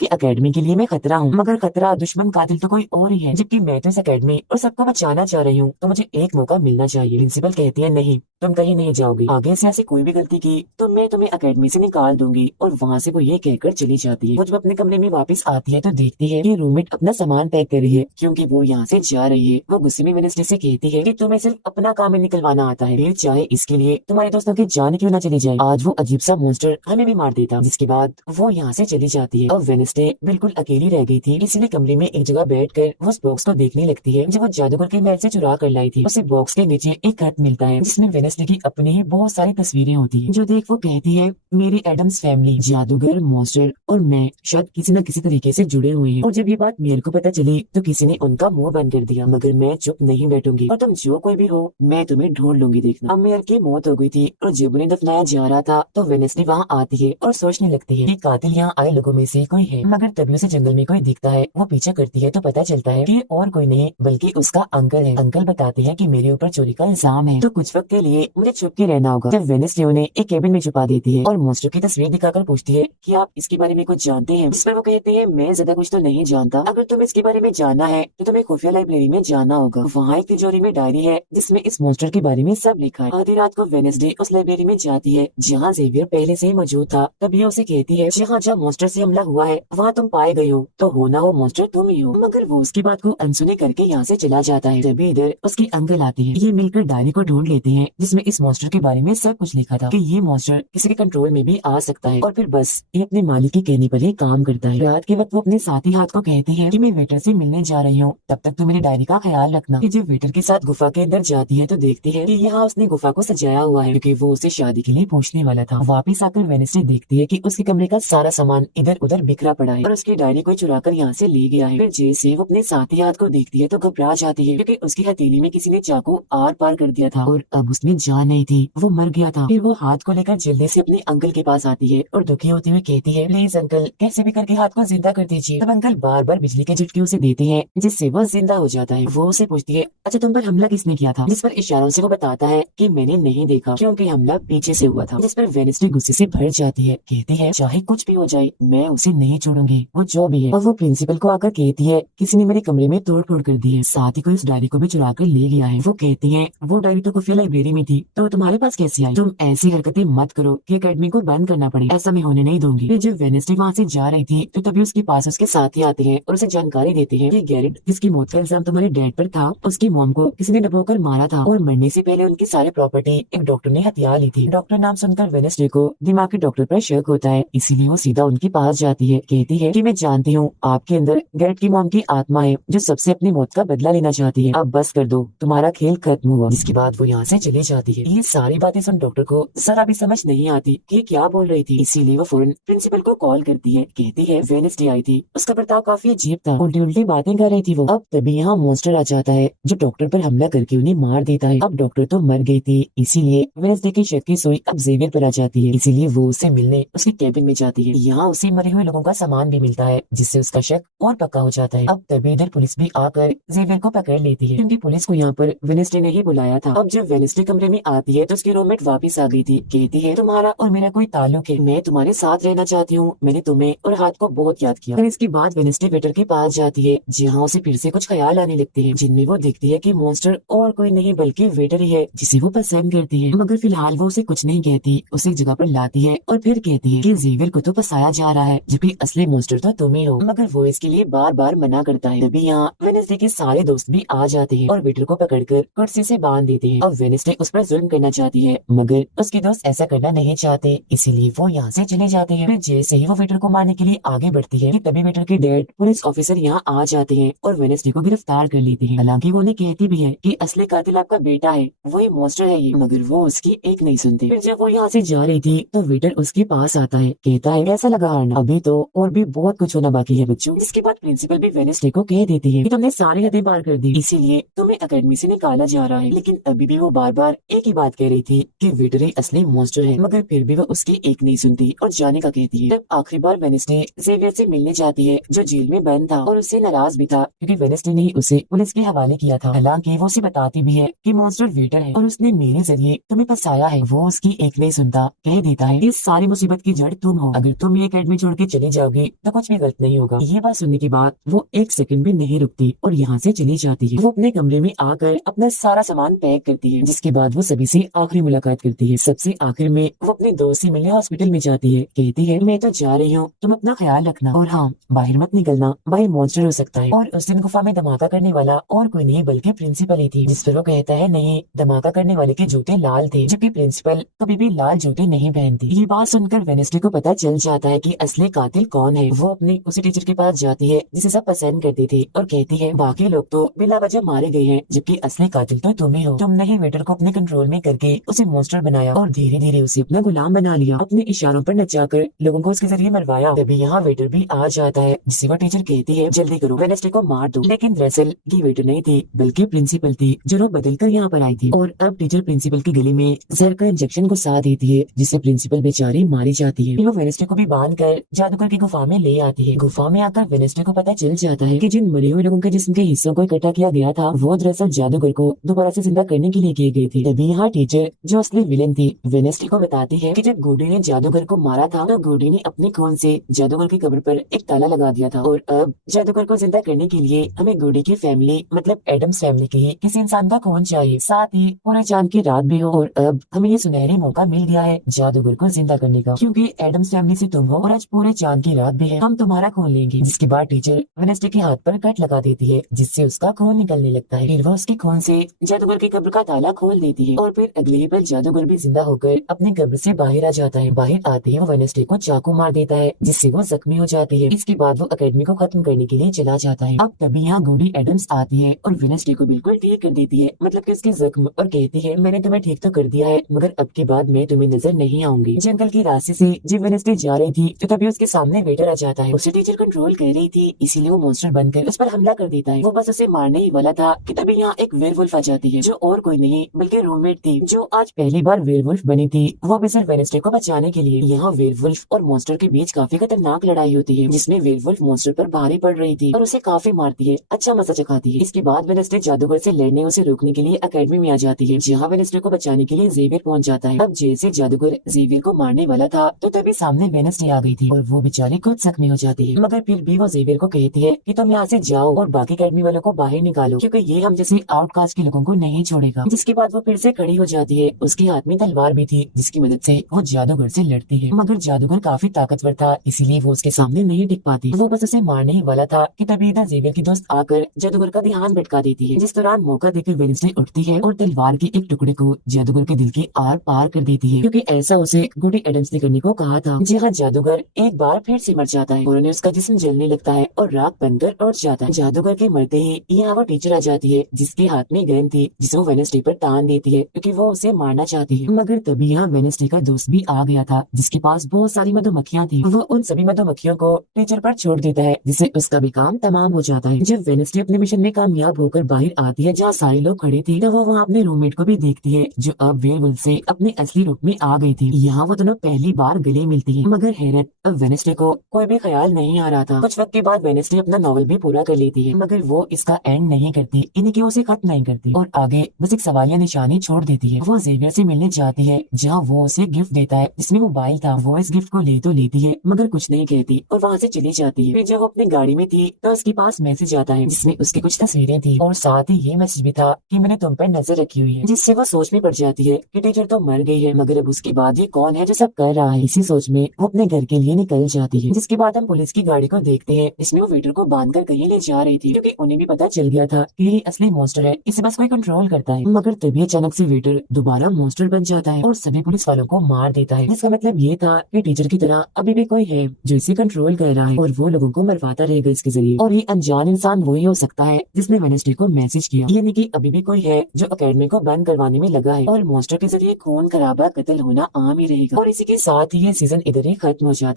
कि अकेडमी के लिए मैं खतरा हूँ, मगर खतरा दुश्मन कातिल तो कोई और ही है, जबकि मैं तो इस अकेडमी और सबको बचाना चाह रही हूँ, तो मुझे एक मौका मिलना चाहिए। प्रिंसिपल कहती है नहीं, तुम कहीं नहीं जाओगे, आगे से ऐसी कोई भी गलती की तो मैं तुम्हें अकेडमी से निकाल दूंगी। और वहाँ से वो ये कहकर चली जाती है। वो जब अपने कमरे में वापस आती है तो देखती है कि रूममेट अपना सामान पैक कर रही है, क्योंकि वो यहाँ से जा रही है। वो गुस्से में वेडनेसडे से कहती है कि तुम्हें सिर्फ अपना काम ही निकलवाना आता है, फिर चाहे इसके लिए तुम्हारे दोस्तों की जान क्यों ना चली जाए, आज वो अजीब सा मॉन्स्टर हमें भी मार देता। जिसके बाद वो यहाँ से चली जाती है। अब वेडनेसडे बिल्कुल अकेली रह गई थी, इसलिए कमरे में एक जगह बैठकर वो उस बॉक्स को देखने लगती है जो वो जादूगर के महल से चुरा कर लाई थी। उसे बॉक्स के नीचे एक खत मिलता है जिसमें वेडनेसडे की अपनी ही बहुत सारी तस्वीरें होती है, जो देख वो कहती है मेरी एडम्स फैमिली, जादूगर, मॉन्स्टर और मैं शायद किसी न किसी तरीके से जुड़े हुए हैं। और जब ये बात मेयर को पता चली तो किसी ने उनका मुंह बंद कर दिया, मगर मैं चुप नहीं बैठूंगी और तुम जो कोई भी हो मैं तुम्हें ढूंढ लूंगी देखना। अब मेयर की मौत हो गई थी और जब उन्हें दफनाया जा रहा था तो वेडनेसडे वहाँ आती है और सोचने लगती है कि कातिल यहाँ आए लोगों में से कोई है, मगर तभी उसे जंगल में कोई दिखता है। वो पीछा करती है तो पता चलता है कि और कोई नहीं बल्कि उसका अंकल है। अंकल बताते हैं कि मेरे ऊपर चोरी का इल्जाम है तो कुछ वक्त के लिए मुझे छुप के रहना होगा। जब वेडनेसडे उन्हें एक केबिन में छुपा देती है और मॉन्स्टर की तस्वीर दिखाकर पूछती है कि आप इसके बारे में कुछ जानते हैं, जिस पर वो कहते हैं मैं ज्यादा कुछ तो नहीं जानता, अगर तुम्हें इसके बारे में जानना है तो तुम्हें खुफिया लाइब्रेरी में जाना होगा। वहाँ एक तिजोरी में डायरी है जिसमें इस मॉन्स्टर के बारे में सब लिखा है। आधी रात को वेडनेसडे उस लाइब्रेरी में जाती है जहाँ जेवियर पहले से ही मौजूद था। तब ये उसे कहती है जहाँ जहाँ मॉन्स्टर से हमला हुआ है वहाँ तुम पाए गए हो तो हो ना हो मॉन्स्टर तुम ही हो, मगर वो उसकी बात को अनसुनी करके यहाँ से चला जाता है। तभी इधर उसके अंकल आते हैं। ये मिलकर डायरी को ढूंढ लेते हैं जिसमें इस मॉन्स्टर के बारे में सब कुछ लिखा था कि ये मॉन्स्टर किसी के कंट्रोल में भी आ सकता है और फिर बस ये अपने मालिक के कहने पर ही काम करता है। रात के वक्त वो अपने साथी हाथ को कहते हैं कि मैं वेटर से मिलने जा रही हूँ, तब तक तो मेरी डायरी का ख्याल रखना। कि जब वेटर के साथ गुफा के अंदर जाती है तो देखती है कि यहाँ उसने गुफा को सजाया हुआ है क्योंकि वो उसे शादी के लिए पूछने वाला था। वापिस आकर वेडनेसडे देखती है कि उसके कमरे का सारा सामान इधर उधर बिखरा पड़ा है और उसकी डायरी कोई चुरा कर यहाँ से ले गया है। फिर जैसे वो अपने साथी हाथ को देखती है तो घबरा जाती है क्योंकि उसकी हथेली में किसी ने चाकू आर पार कर दिया था और अब उसमें जान नहीं थी, वो मर गया था। फिर वो हाथ को लेकर जल्दी से अपने अंकल के पास आती है और दुखी होते हुए कहती है प्लीज अंकल कैसे भी करके हाथ को जिंदा कर दीजिए। तब अंकल बार बार बिजली के झटके उसे देते हैं जिससे वो जिंदा हो जाता है। वो उसे पूछती है अच्छा तुम पर हमला किसने किया था, जिस पर इशारों से वो बताता है कि मैंने नहीं देखा क्योंकि हमला पीछे से हुआ था। जिस पर वेडनेसडे गुस्से से भर जाती है, कहती है चाहे कुछ भी हो जाए मैं उसे नहीं छोड़ूंगी, वो जो भी है। और वो प्रिंसिपल को आकर कहती है किसी ने मेरे कमरे में तोड़ फोड़ कर दी है, साथ ही कोई इस डायरी को भी चुरा कर ले गया है। वो कहती है वो डायरी तो खुफिया लाइब्रेरी में थी तो तुम्हारे पास कैसे आई, तुम ऐसी हरकतें मत करो कि अकेडमी को बंद करना पड़े, ऐसा मैं होने नहीं दूंगी। फिर जब वेडनेसडे वहाँ से जा रही थी तो तभी उसके पास उसके साथी आते हैं और उसे जानकारी देते हैं कि गैरेट जिसकी मौत का इल्जाम तुम्हारे डैड पर था उसकी मॉम को किसी ने डबोकर मारा था और मरने से पहले उनकी सारी प्रॉपर्टी एक डॉक्टर ने हथिया ली थी। डॉक्टर नाम सुनकर वेडनेसडे को दिमागी डॉक्टर पर शक होता है, इसीलिए वो सीधा उनके पास जाती है। कहती है कि मैं जानती हूँ आपके अंदर गैरेट की मॉम की आत्मा है जो सबसे अपनी मौत का बदला लेना चाहती है, अब बस कर दो तुम्हारा खेल खत्म हुआ। जिसके बाद वो यहाँ से चली जाती है। ये सारी बातें सुन डॉक्टर को जरा भी समझ नहीं आती कि क्या बोल रही थी, इसीलिए वो फौरन प्रिंसिपल को कॉल करती है। कहती है वेडनेसडे आई थी, उसका बर्ताव काफी अजीब था, उल्टी उल्टी बातें कर रही थी वो। अब तभी यहाँ मॉन्स्टर आ जाता है जो डॉक्टर पर हमला करके उन्हें मार देता है। अब डॉक्टर तो मर गई थी, इसीलिए वेडनेसडे की शक की सुई अब जेवियर पर आ जाती है, इसीलिए वो उससे मिलने उसके कैबिन में जाती है। यहाँ उसे मरे हुए लोगों का सामान भी मिलता है जिससे उसका शक और पक्का हो जाता है। अब तभी इधर पुलिस भी आकर जेवियर को पकड़ लेती है क्योंकि पुलिस को यहाँ पर वेडनेसडे ने ही बुलाया था। अब जब वेडनेसडे कमरे में आती है तो उसकी रूममेट वापस आ गई थी। कहती है तुम्हारा और मेरा कोई ताल्लुक है, मैं तुम्हारे साथ रहना चाहती हूँ, मैंने तुम्हें और हाथ को बहुत याद किया। फिर इसके बाद वेडनेसडे वेटर के पास जाती है जहाँ उसे फिर से कुछ ख्याल आने लगते हैं जिनमें वो देखती है कि मॉन्स्टर और कोई नहीं बल्कि वेटर ही है जिसे वो पसंद करती है। मगर फिलहाल वो उसे कुछ नहीं कहती, उसे एक जगह पर लाती है और फिर कहती है कि जेवियर को तो फंसाया जा रहा है जबकि असली मॉन्स्टर तो तुम ही हो, मगर वो इसके लिए बार बार मना करता है। तभी यहाँ वेडनेसडे के सारे दोस्त भी आ जाते हैं और वेटर को पकड़कर कुर्सी से बांध देते हैं। अब वेडनेसडे उस पर जुल्म करना चाहती है मगर उसके दोस्त ऐसा करना नहीं चाहते, इसीलिए वो यहाँ से चले जाते हैं। फिर जैसे ही वो वेटर को मारने के लिए आगे बढ़ती है तभी वेटर के डैड पुलिस ऑफिसर यहाँ आ जाते हैं और वेडनेसडे को गिरफ्तार कर लेते हैं। हालांकि वो उन्हें कहती भी है कि असली कातिल आपका बेटा है, वही मॉन्स्टर है ये, मगर वो उसकी एक नहीं सुनती। फिर जब वो यहाँ से जा रही थी तो वेटर उसके पास आता है, कहता है कैसा लगा हारना, अभी तो और भी बहुत कुछ होना बाकी है बच्चों। इसके बाद प्रिंसिपल भी वेडनेसडे को कह देती है कि तुमने सारी हदें पार कर दी, इसीलिए तुम्हें अकेडमी से निकाला जा रहा है। लेकिन अभी भी वो बार बार एक ही बात कह रही थी कि वेटर ही असली मॉन्स्टर है, मगर फिर भी वो उसकी एक नहीं सुनती और जाने का कहती है। तब आखिरी बार वेडनेसडे जेवियर से मिलने जाती है जो जेल में बंद था और उससे नाराज भी था क्योंकि वेडनेसडे ने उसे पुलिस के हवाले किया था। हालांकि वो उसे बताती भी है कि मॉन्स्टर वेटर है और उसने मेरे जरिए तुम्हें फंसाया है। वो उसकी एक नहीं सुनता, कह देता है इस सारी मुसीबत की जड़ तुम हो, अगर तुम ये अकेडमी छोड़ के चले जाओगी तो कुछ भी गलत नहीं होगा। ये बात सुनने के बाद वो एक सेकंड भी नहीं रुकती और यहाँ से चली जाती है। वो अपने कमरे में आकर अपना सारा सामान पैक करती है, जिसके बाद वो सभी से आखिरी मुलाकात करती है। सबसे आखिर में वो अपने दोस्त से मिलने हॉस्पिटल में जाती है। कहती है मैं तो जा रही हूँ, तुम अपना ख्याल रखना और हाँ बाहर मत निकलना, बाहर मॉन्स्टर हो सकता है। और उस दिन गुफा में धमाका करने वाला और कोई नहीं बल्कि प्रिंसिपल ही थी, जिस पर वो कहता है नहीं, धमाका करने वाले के जूते लाल थे जबकि प्रिंसिपल कभी भी लाल जूते नहीं पहनती। ये बात सुनकर वेनेस्डे को पता चल जाता है कि असली कातिल कौन है, वो अपनी उसी टीचर के पास जाती है जिसे सब पसंद करती थी और कहती है बाकी लोग तो बिला वजह मारे गए हैं, जबकि असली कातिल तो तुम ही हो। तुमने ही वेटर को अपने कंट्रोल में करके उसे मॉन्स्टर बनाया और धीरे धीरे उसे अपना गुलाम बना लिया, अपने इशारों पर नचाकर लोगों को उसके जरिए मरवाया। तभी यहाँ वेटर भी आ जाता है, जिसे वो टीचर कहती है जल्दी करो, वेनेस्डे को मार दो। लेकिन दरअसल ये वेटर नहीं थी बल्कि प्रिंसिपल थी, जो रोग बदल कर यहाँ पर आई थी। और अब टीचर प्रिंसिपल की गले में जहर का इंजेक्शन घुसा देती है, जिससे प्रिंसिपल बेचारी मारी जाती है। फिर वो वेनेस्डे को भी बांध कर जादूगर की गुफा में ले आती है। गुफा में आकर वेनेस्डे को पता चल जाता है कि जिन मरे हुए लोगों के जिस्म के हिस्सों को इकट्ठा किया गया था वो दरअसल जादूगर को दोबारा से जिंदा करने के लिए किए गए थे। तभी यहाँ टीचर जो असली विलेन थी वेनेस्डे को बताती है कि जब गुडी ने जादूगर को मारा था तो गुडी ने अपने खून से जादूगर की कब्र पर एक ताला लगा दिया था, और अब जादूगर को जिंदा करने के लिए हमें गुडी की फैमिली मतलब एडम्स फैमिली के ही किसी इंसान का खून चाहिए, साथ ही पूरे चांद की रात भी हो। और अब हमें ये सुनहरी मौका मिल गया है जादूगर को जिंदा करने का, क्योंकि एडम्स फैमिली से तुम हो और आज पूरे चांद की रात भी है, हम तुम्हारा खून लेंगे। जिसके बाद टीचर वेनेस्डे के हाथ पर कट लगा देती है, जिससे उसका खून निकलने लगता है। फिर वह उसके खून से जादूगर की कब्र का ताला खोल देती है और फिर अगले ही पल जादूगर भी जिंदा होकर अपनी कब्र से बाहर आ जाता है। बाहर आते ही वो वेनेस्डे को चाकू मार देता है, जिससे वो जख्मी हो जाती है। इसके बाद वो अकेडमी को खत्म करने के लिए चला जाता है। अब तभी यहाँ गुडी एडम्स आती है और वेनेस्डे को बिल्कुल ठीक कर देती है, मतलब कि उसके जख्म, और कहती है मैंने तुम्हें ठीक तो कर दिया है मगर अब के बाद मैं तुम्हें नजर नहीं आऊंगी। जंगल के रास्ते से जब वेनेस्डे जा रही थी तो तभी उसके सामने वेटर आ जाता है। उसे टीचर कंट्रोल कर रही थी, इसीलिए वो मॉन्स्टर बनकर उस पर हमला कर देता है। वो बस उसे मारने ही वाला था कि तभी यहाँ एक वेयरवुल्फ आ जाती है, जो और कोई नहीं बल्कि रूममेट थी, जो आज पहली बार वेयरवुल्फ बनी थी, वो भी सिर्फ वेनेस्डे को बचाने के लिए। यहाँ वेयरवुल्फ और मॉन्स्टर के बीच काफी खतरनाक लड़ाई होती है, जिसमें वेयरवुल्फ मॉन्स्टर पर भारी पड़ रही थी और उसे काफी मारती है, अच्छा मजा चखाती है। इसके बाद वेनेस्डे जादूगर से लड़ने उसे रोकने के लिए अकेडमी में आ जाती है, जहाँ वेनेस्डे को बचाने के लिए जेवियर पहुंच जाता है। अब जेल से जादूगर जेवियर को मारने वाला था तो तभी सामने वेनेस्डे आ गई थी और वो बेचारी खुद जख्मी हो जाती है, मगर फिर भी वो जेवियर को कहती है कि तुम यहाँ से जाओ और बाकी अकेडमी वालों को बाहर निकालो, क्योंकि ये हम जैसे आउटकास्ट के लोगों को नहीं छोड़ेगा। जिसके बाद वो फिर से खड़ी हो जाती है, उसके हाथ में तलवार भी थी, जिसकी मदद से वो जादूगर से लड़ती है, मगर जादूगर काफी ताकतवर था, इसीलिए वो उसके सामने नहीं टिक पाती। वो बस उसे मारने ही वाला था कि तभी इधर जेवियर की दोस्त आकर जादूगर का ध्यान भटका देती है। जिस दौरान मौका देकर वेनेस्डे उठती है और तलवार के एक टुकड़े को जादूगर के दिल के आर पार कर देती है, क्योंकि ऐसा उसे गुडी एडम्स ने करने को कहा था। जी हाँ, जादूगर एक बार फिर से मर जाता है और उन्हें उसका जिस्म जलने लगता है और राख बनकर उड़ जाता है। जादूगर के मरते ही यहाँ वो टीचर आ जाती है, जिसके हाथ में गन थी, जिसे वो वेनेस्डे पर तान देती है क्योंकि वो उसे मारना चाहती है। मगर तभी यहाँ वेनेस्डे का दोस्त भी आ गया था, जिसके पास बहुत सारी मधुमक्खियाँ थी। वो उन सभी मधुमक्खियों को टीचर पर छोड़ देता है, जिससे उसका भी काम तमाम हो जाता है। जब वेनेस्डे अपने मिशन में कामयाब होकर बाहर आती है जहाँ सारे लोग खड़े थे, तो वो वहाँ अपने रूममेट को भी देखती है, जो अब वेयरवुल्फ से अपने असली रूप में आ गई थी। यहाँ वो दोनों पहली बार गले मिलती है, मगर हैरत, अब वेनेस्डे को कोई भी ख्याल नहीं आ रहा था। कुछ वक्त के बाद वेनेस्डे अपना नॉवल भी पूरा कर लेती है, मगर वो इसका एंड नहीं करती, यानी कि उसे खत्म नहीं करती और आगे बस एक सवालिया निशानी छोड़ देती है। वो जेवियर से मिलने जाती है, जहाँ वो उसे गिफ्ट देता है जिसमें मोबाइल था। वो इस गिफ्ट को ले तो लेती है मगर कुछ नहीं कहती और वहाँ से चली जाती है। फिर जब वो अपनी गाड़ी में थी तो उसके पास मैसेज आता है, जिसमें उसकी कुछ तस्वीरें थी और साथ ही ये मैसेज भी था कि मैंने तुम पर नजर रखी हुई है, जिससे वो सोच में पड़ जाती है कि टीचर तो मर गई है, मगर अब उसके बाद ये कौन है जो सब कर रहा है। इसी सोच में वो अपने घर के लिए निकल जाती है। जिसके बाद हम पुलिस की गाड़ी को देखते हैं, जिसमें वो वेटर को बांध कर कहीं ले जा रही थी, क्योंकि उन्हें भी पता चल गया था कि ये असली मॉन्स्टर है, इसे बस कोई कंट्रोल करता है। मगर तभी अचानक से वेटर दोबारा मॉन्स्टर बन जाता है और सभी पुलिस वालों को मार देता है। जिसका मतलब ये था कि टीचर की तरह अभी भी कोई है जो इसे कंट्रोल कर रहा है और वो लोगों को मरवाता रहेगा इसके जरिए। और ये अनजान इंसान वही हो सकता है जिसने वेनेस्डे को मैसेज किया, यानी कि अभी भी कोई है जो अकेडमी को बंद करवाने में लगा है और मॉन्स्टर के जरिए खून खराबा कत्ल होना आम ही रहेगा। और इसी के साथ ही ये सीजन इधर ही खत्म हो जाता है।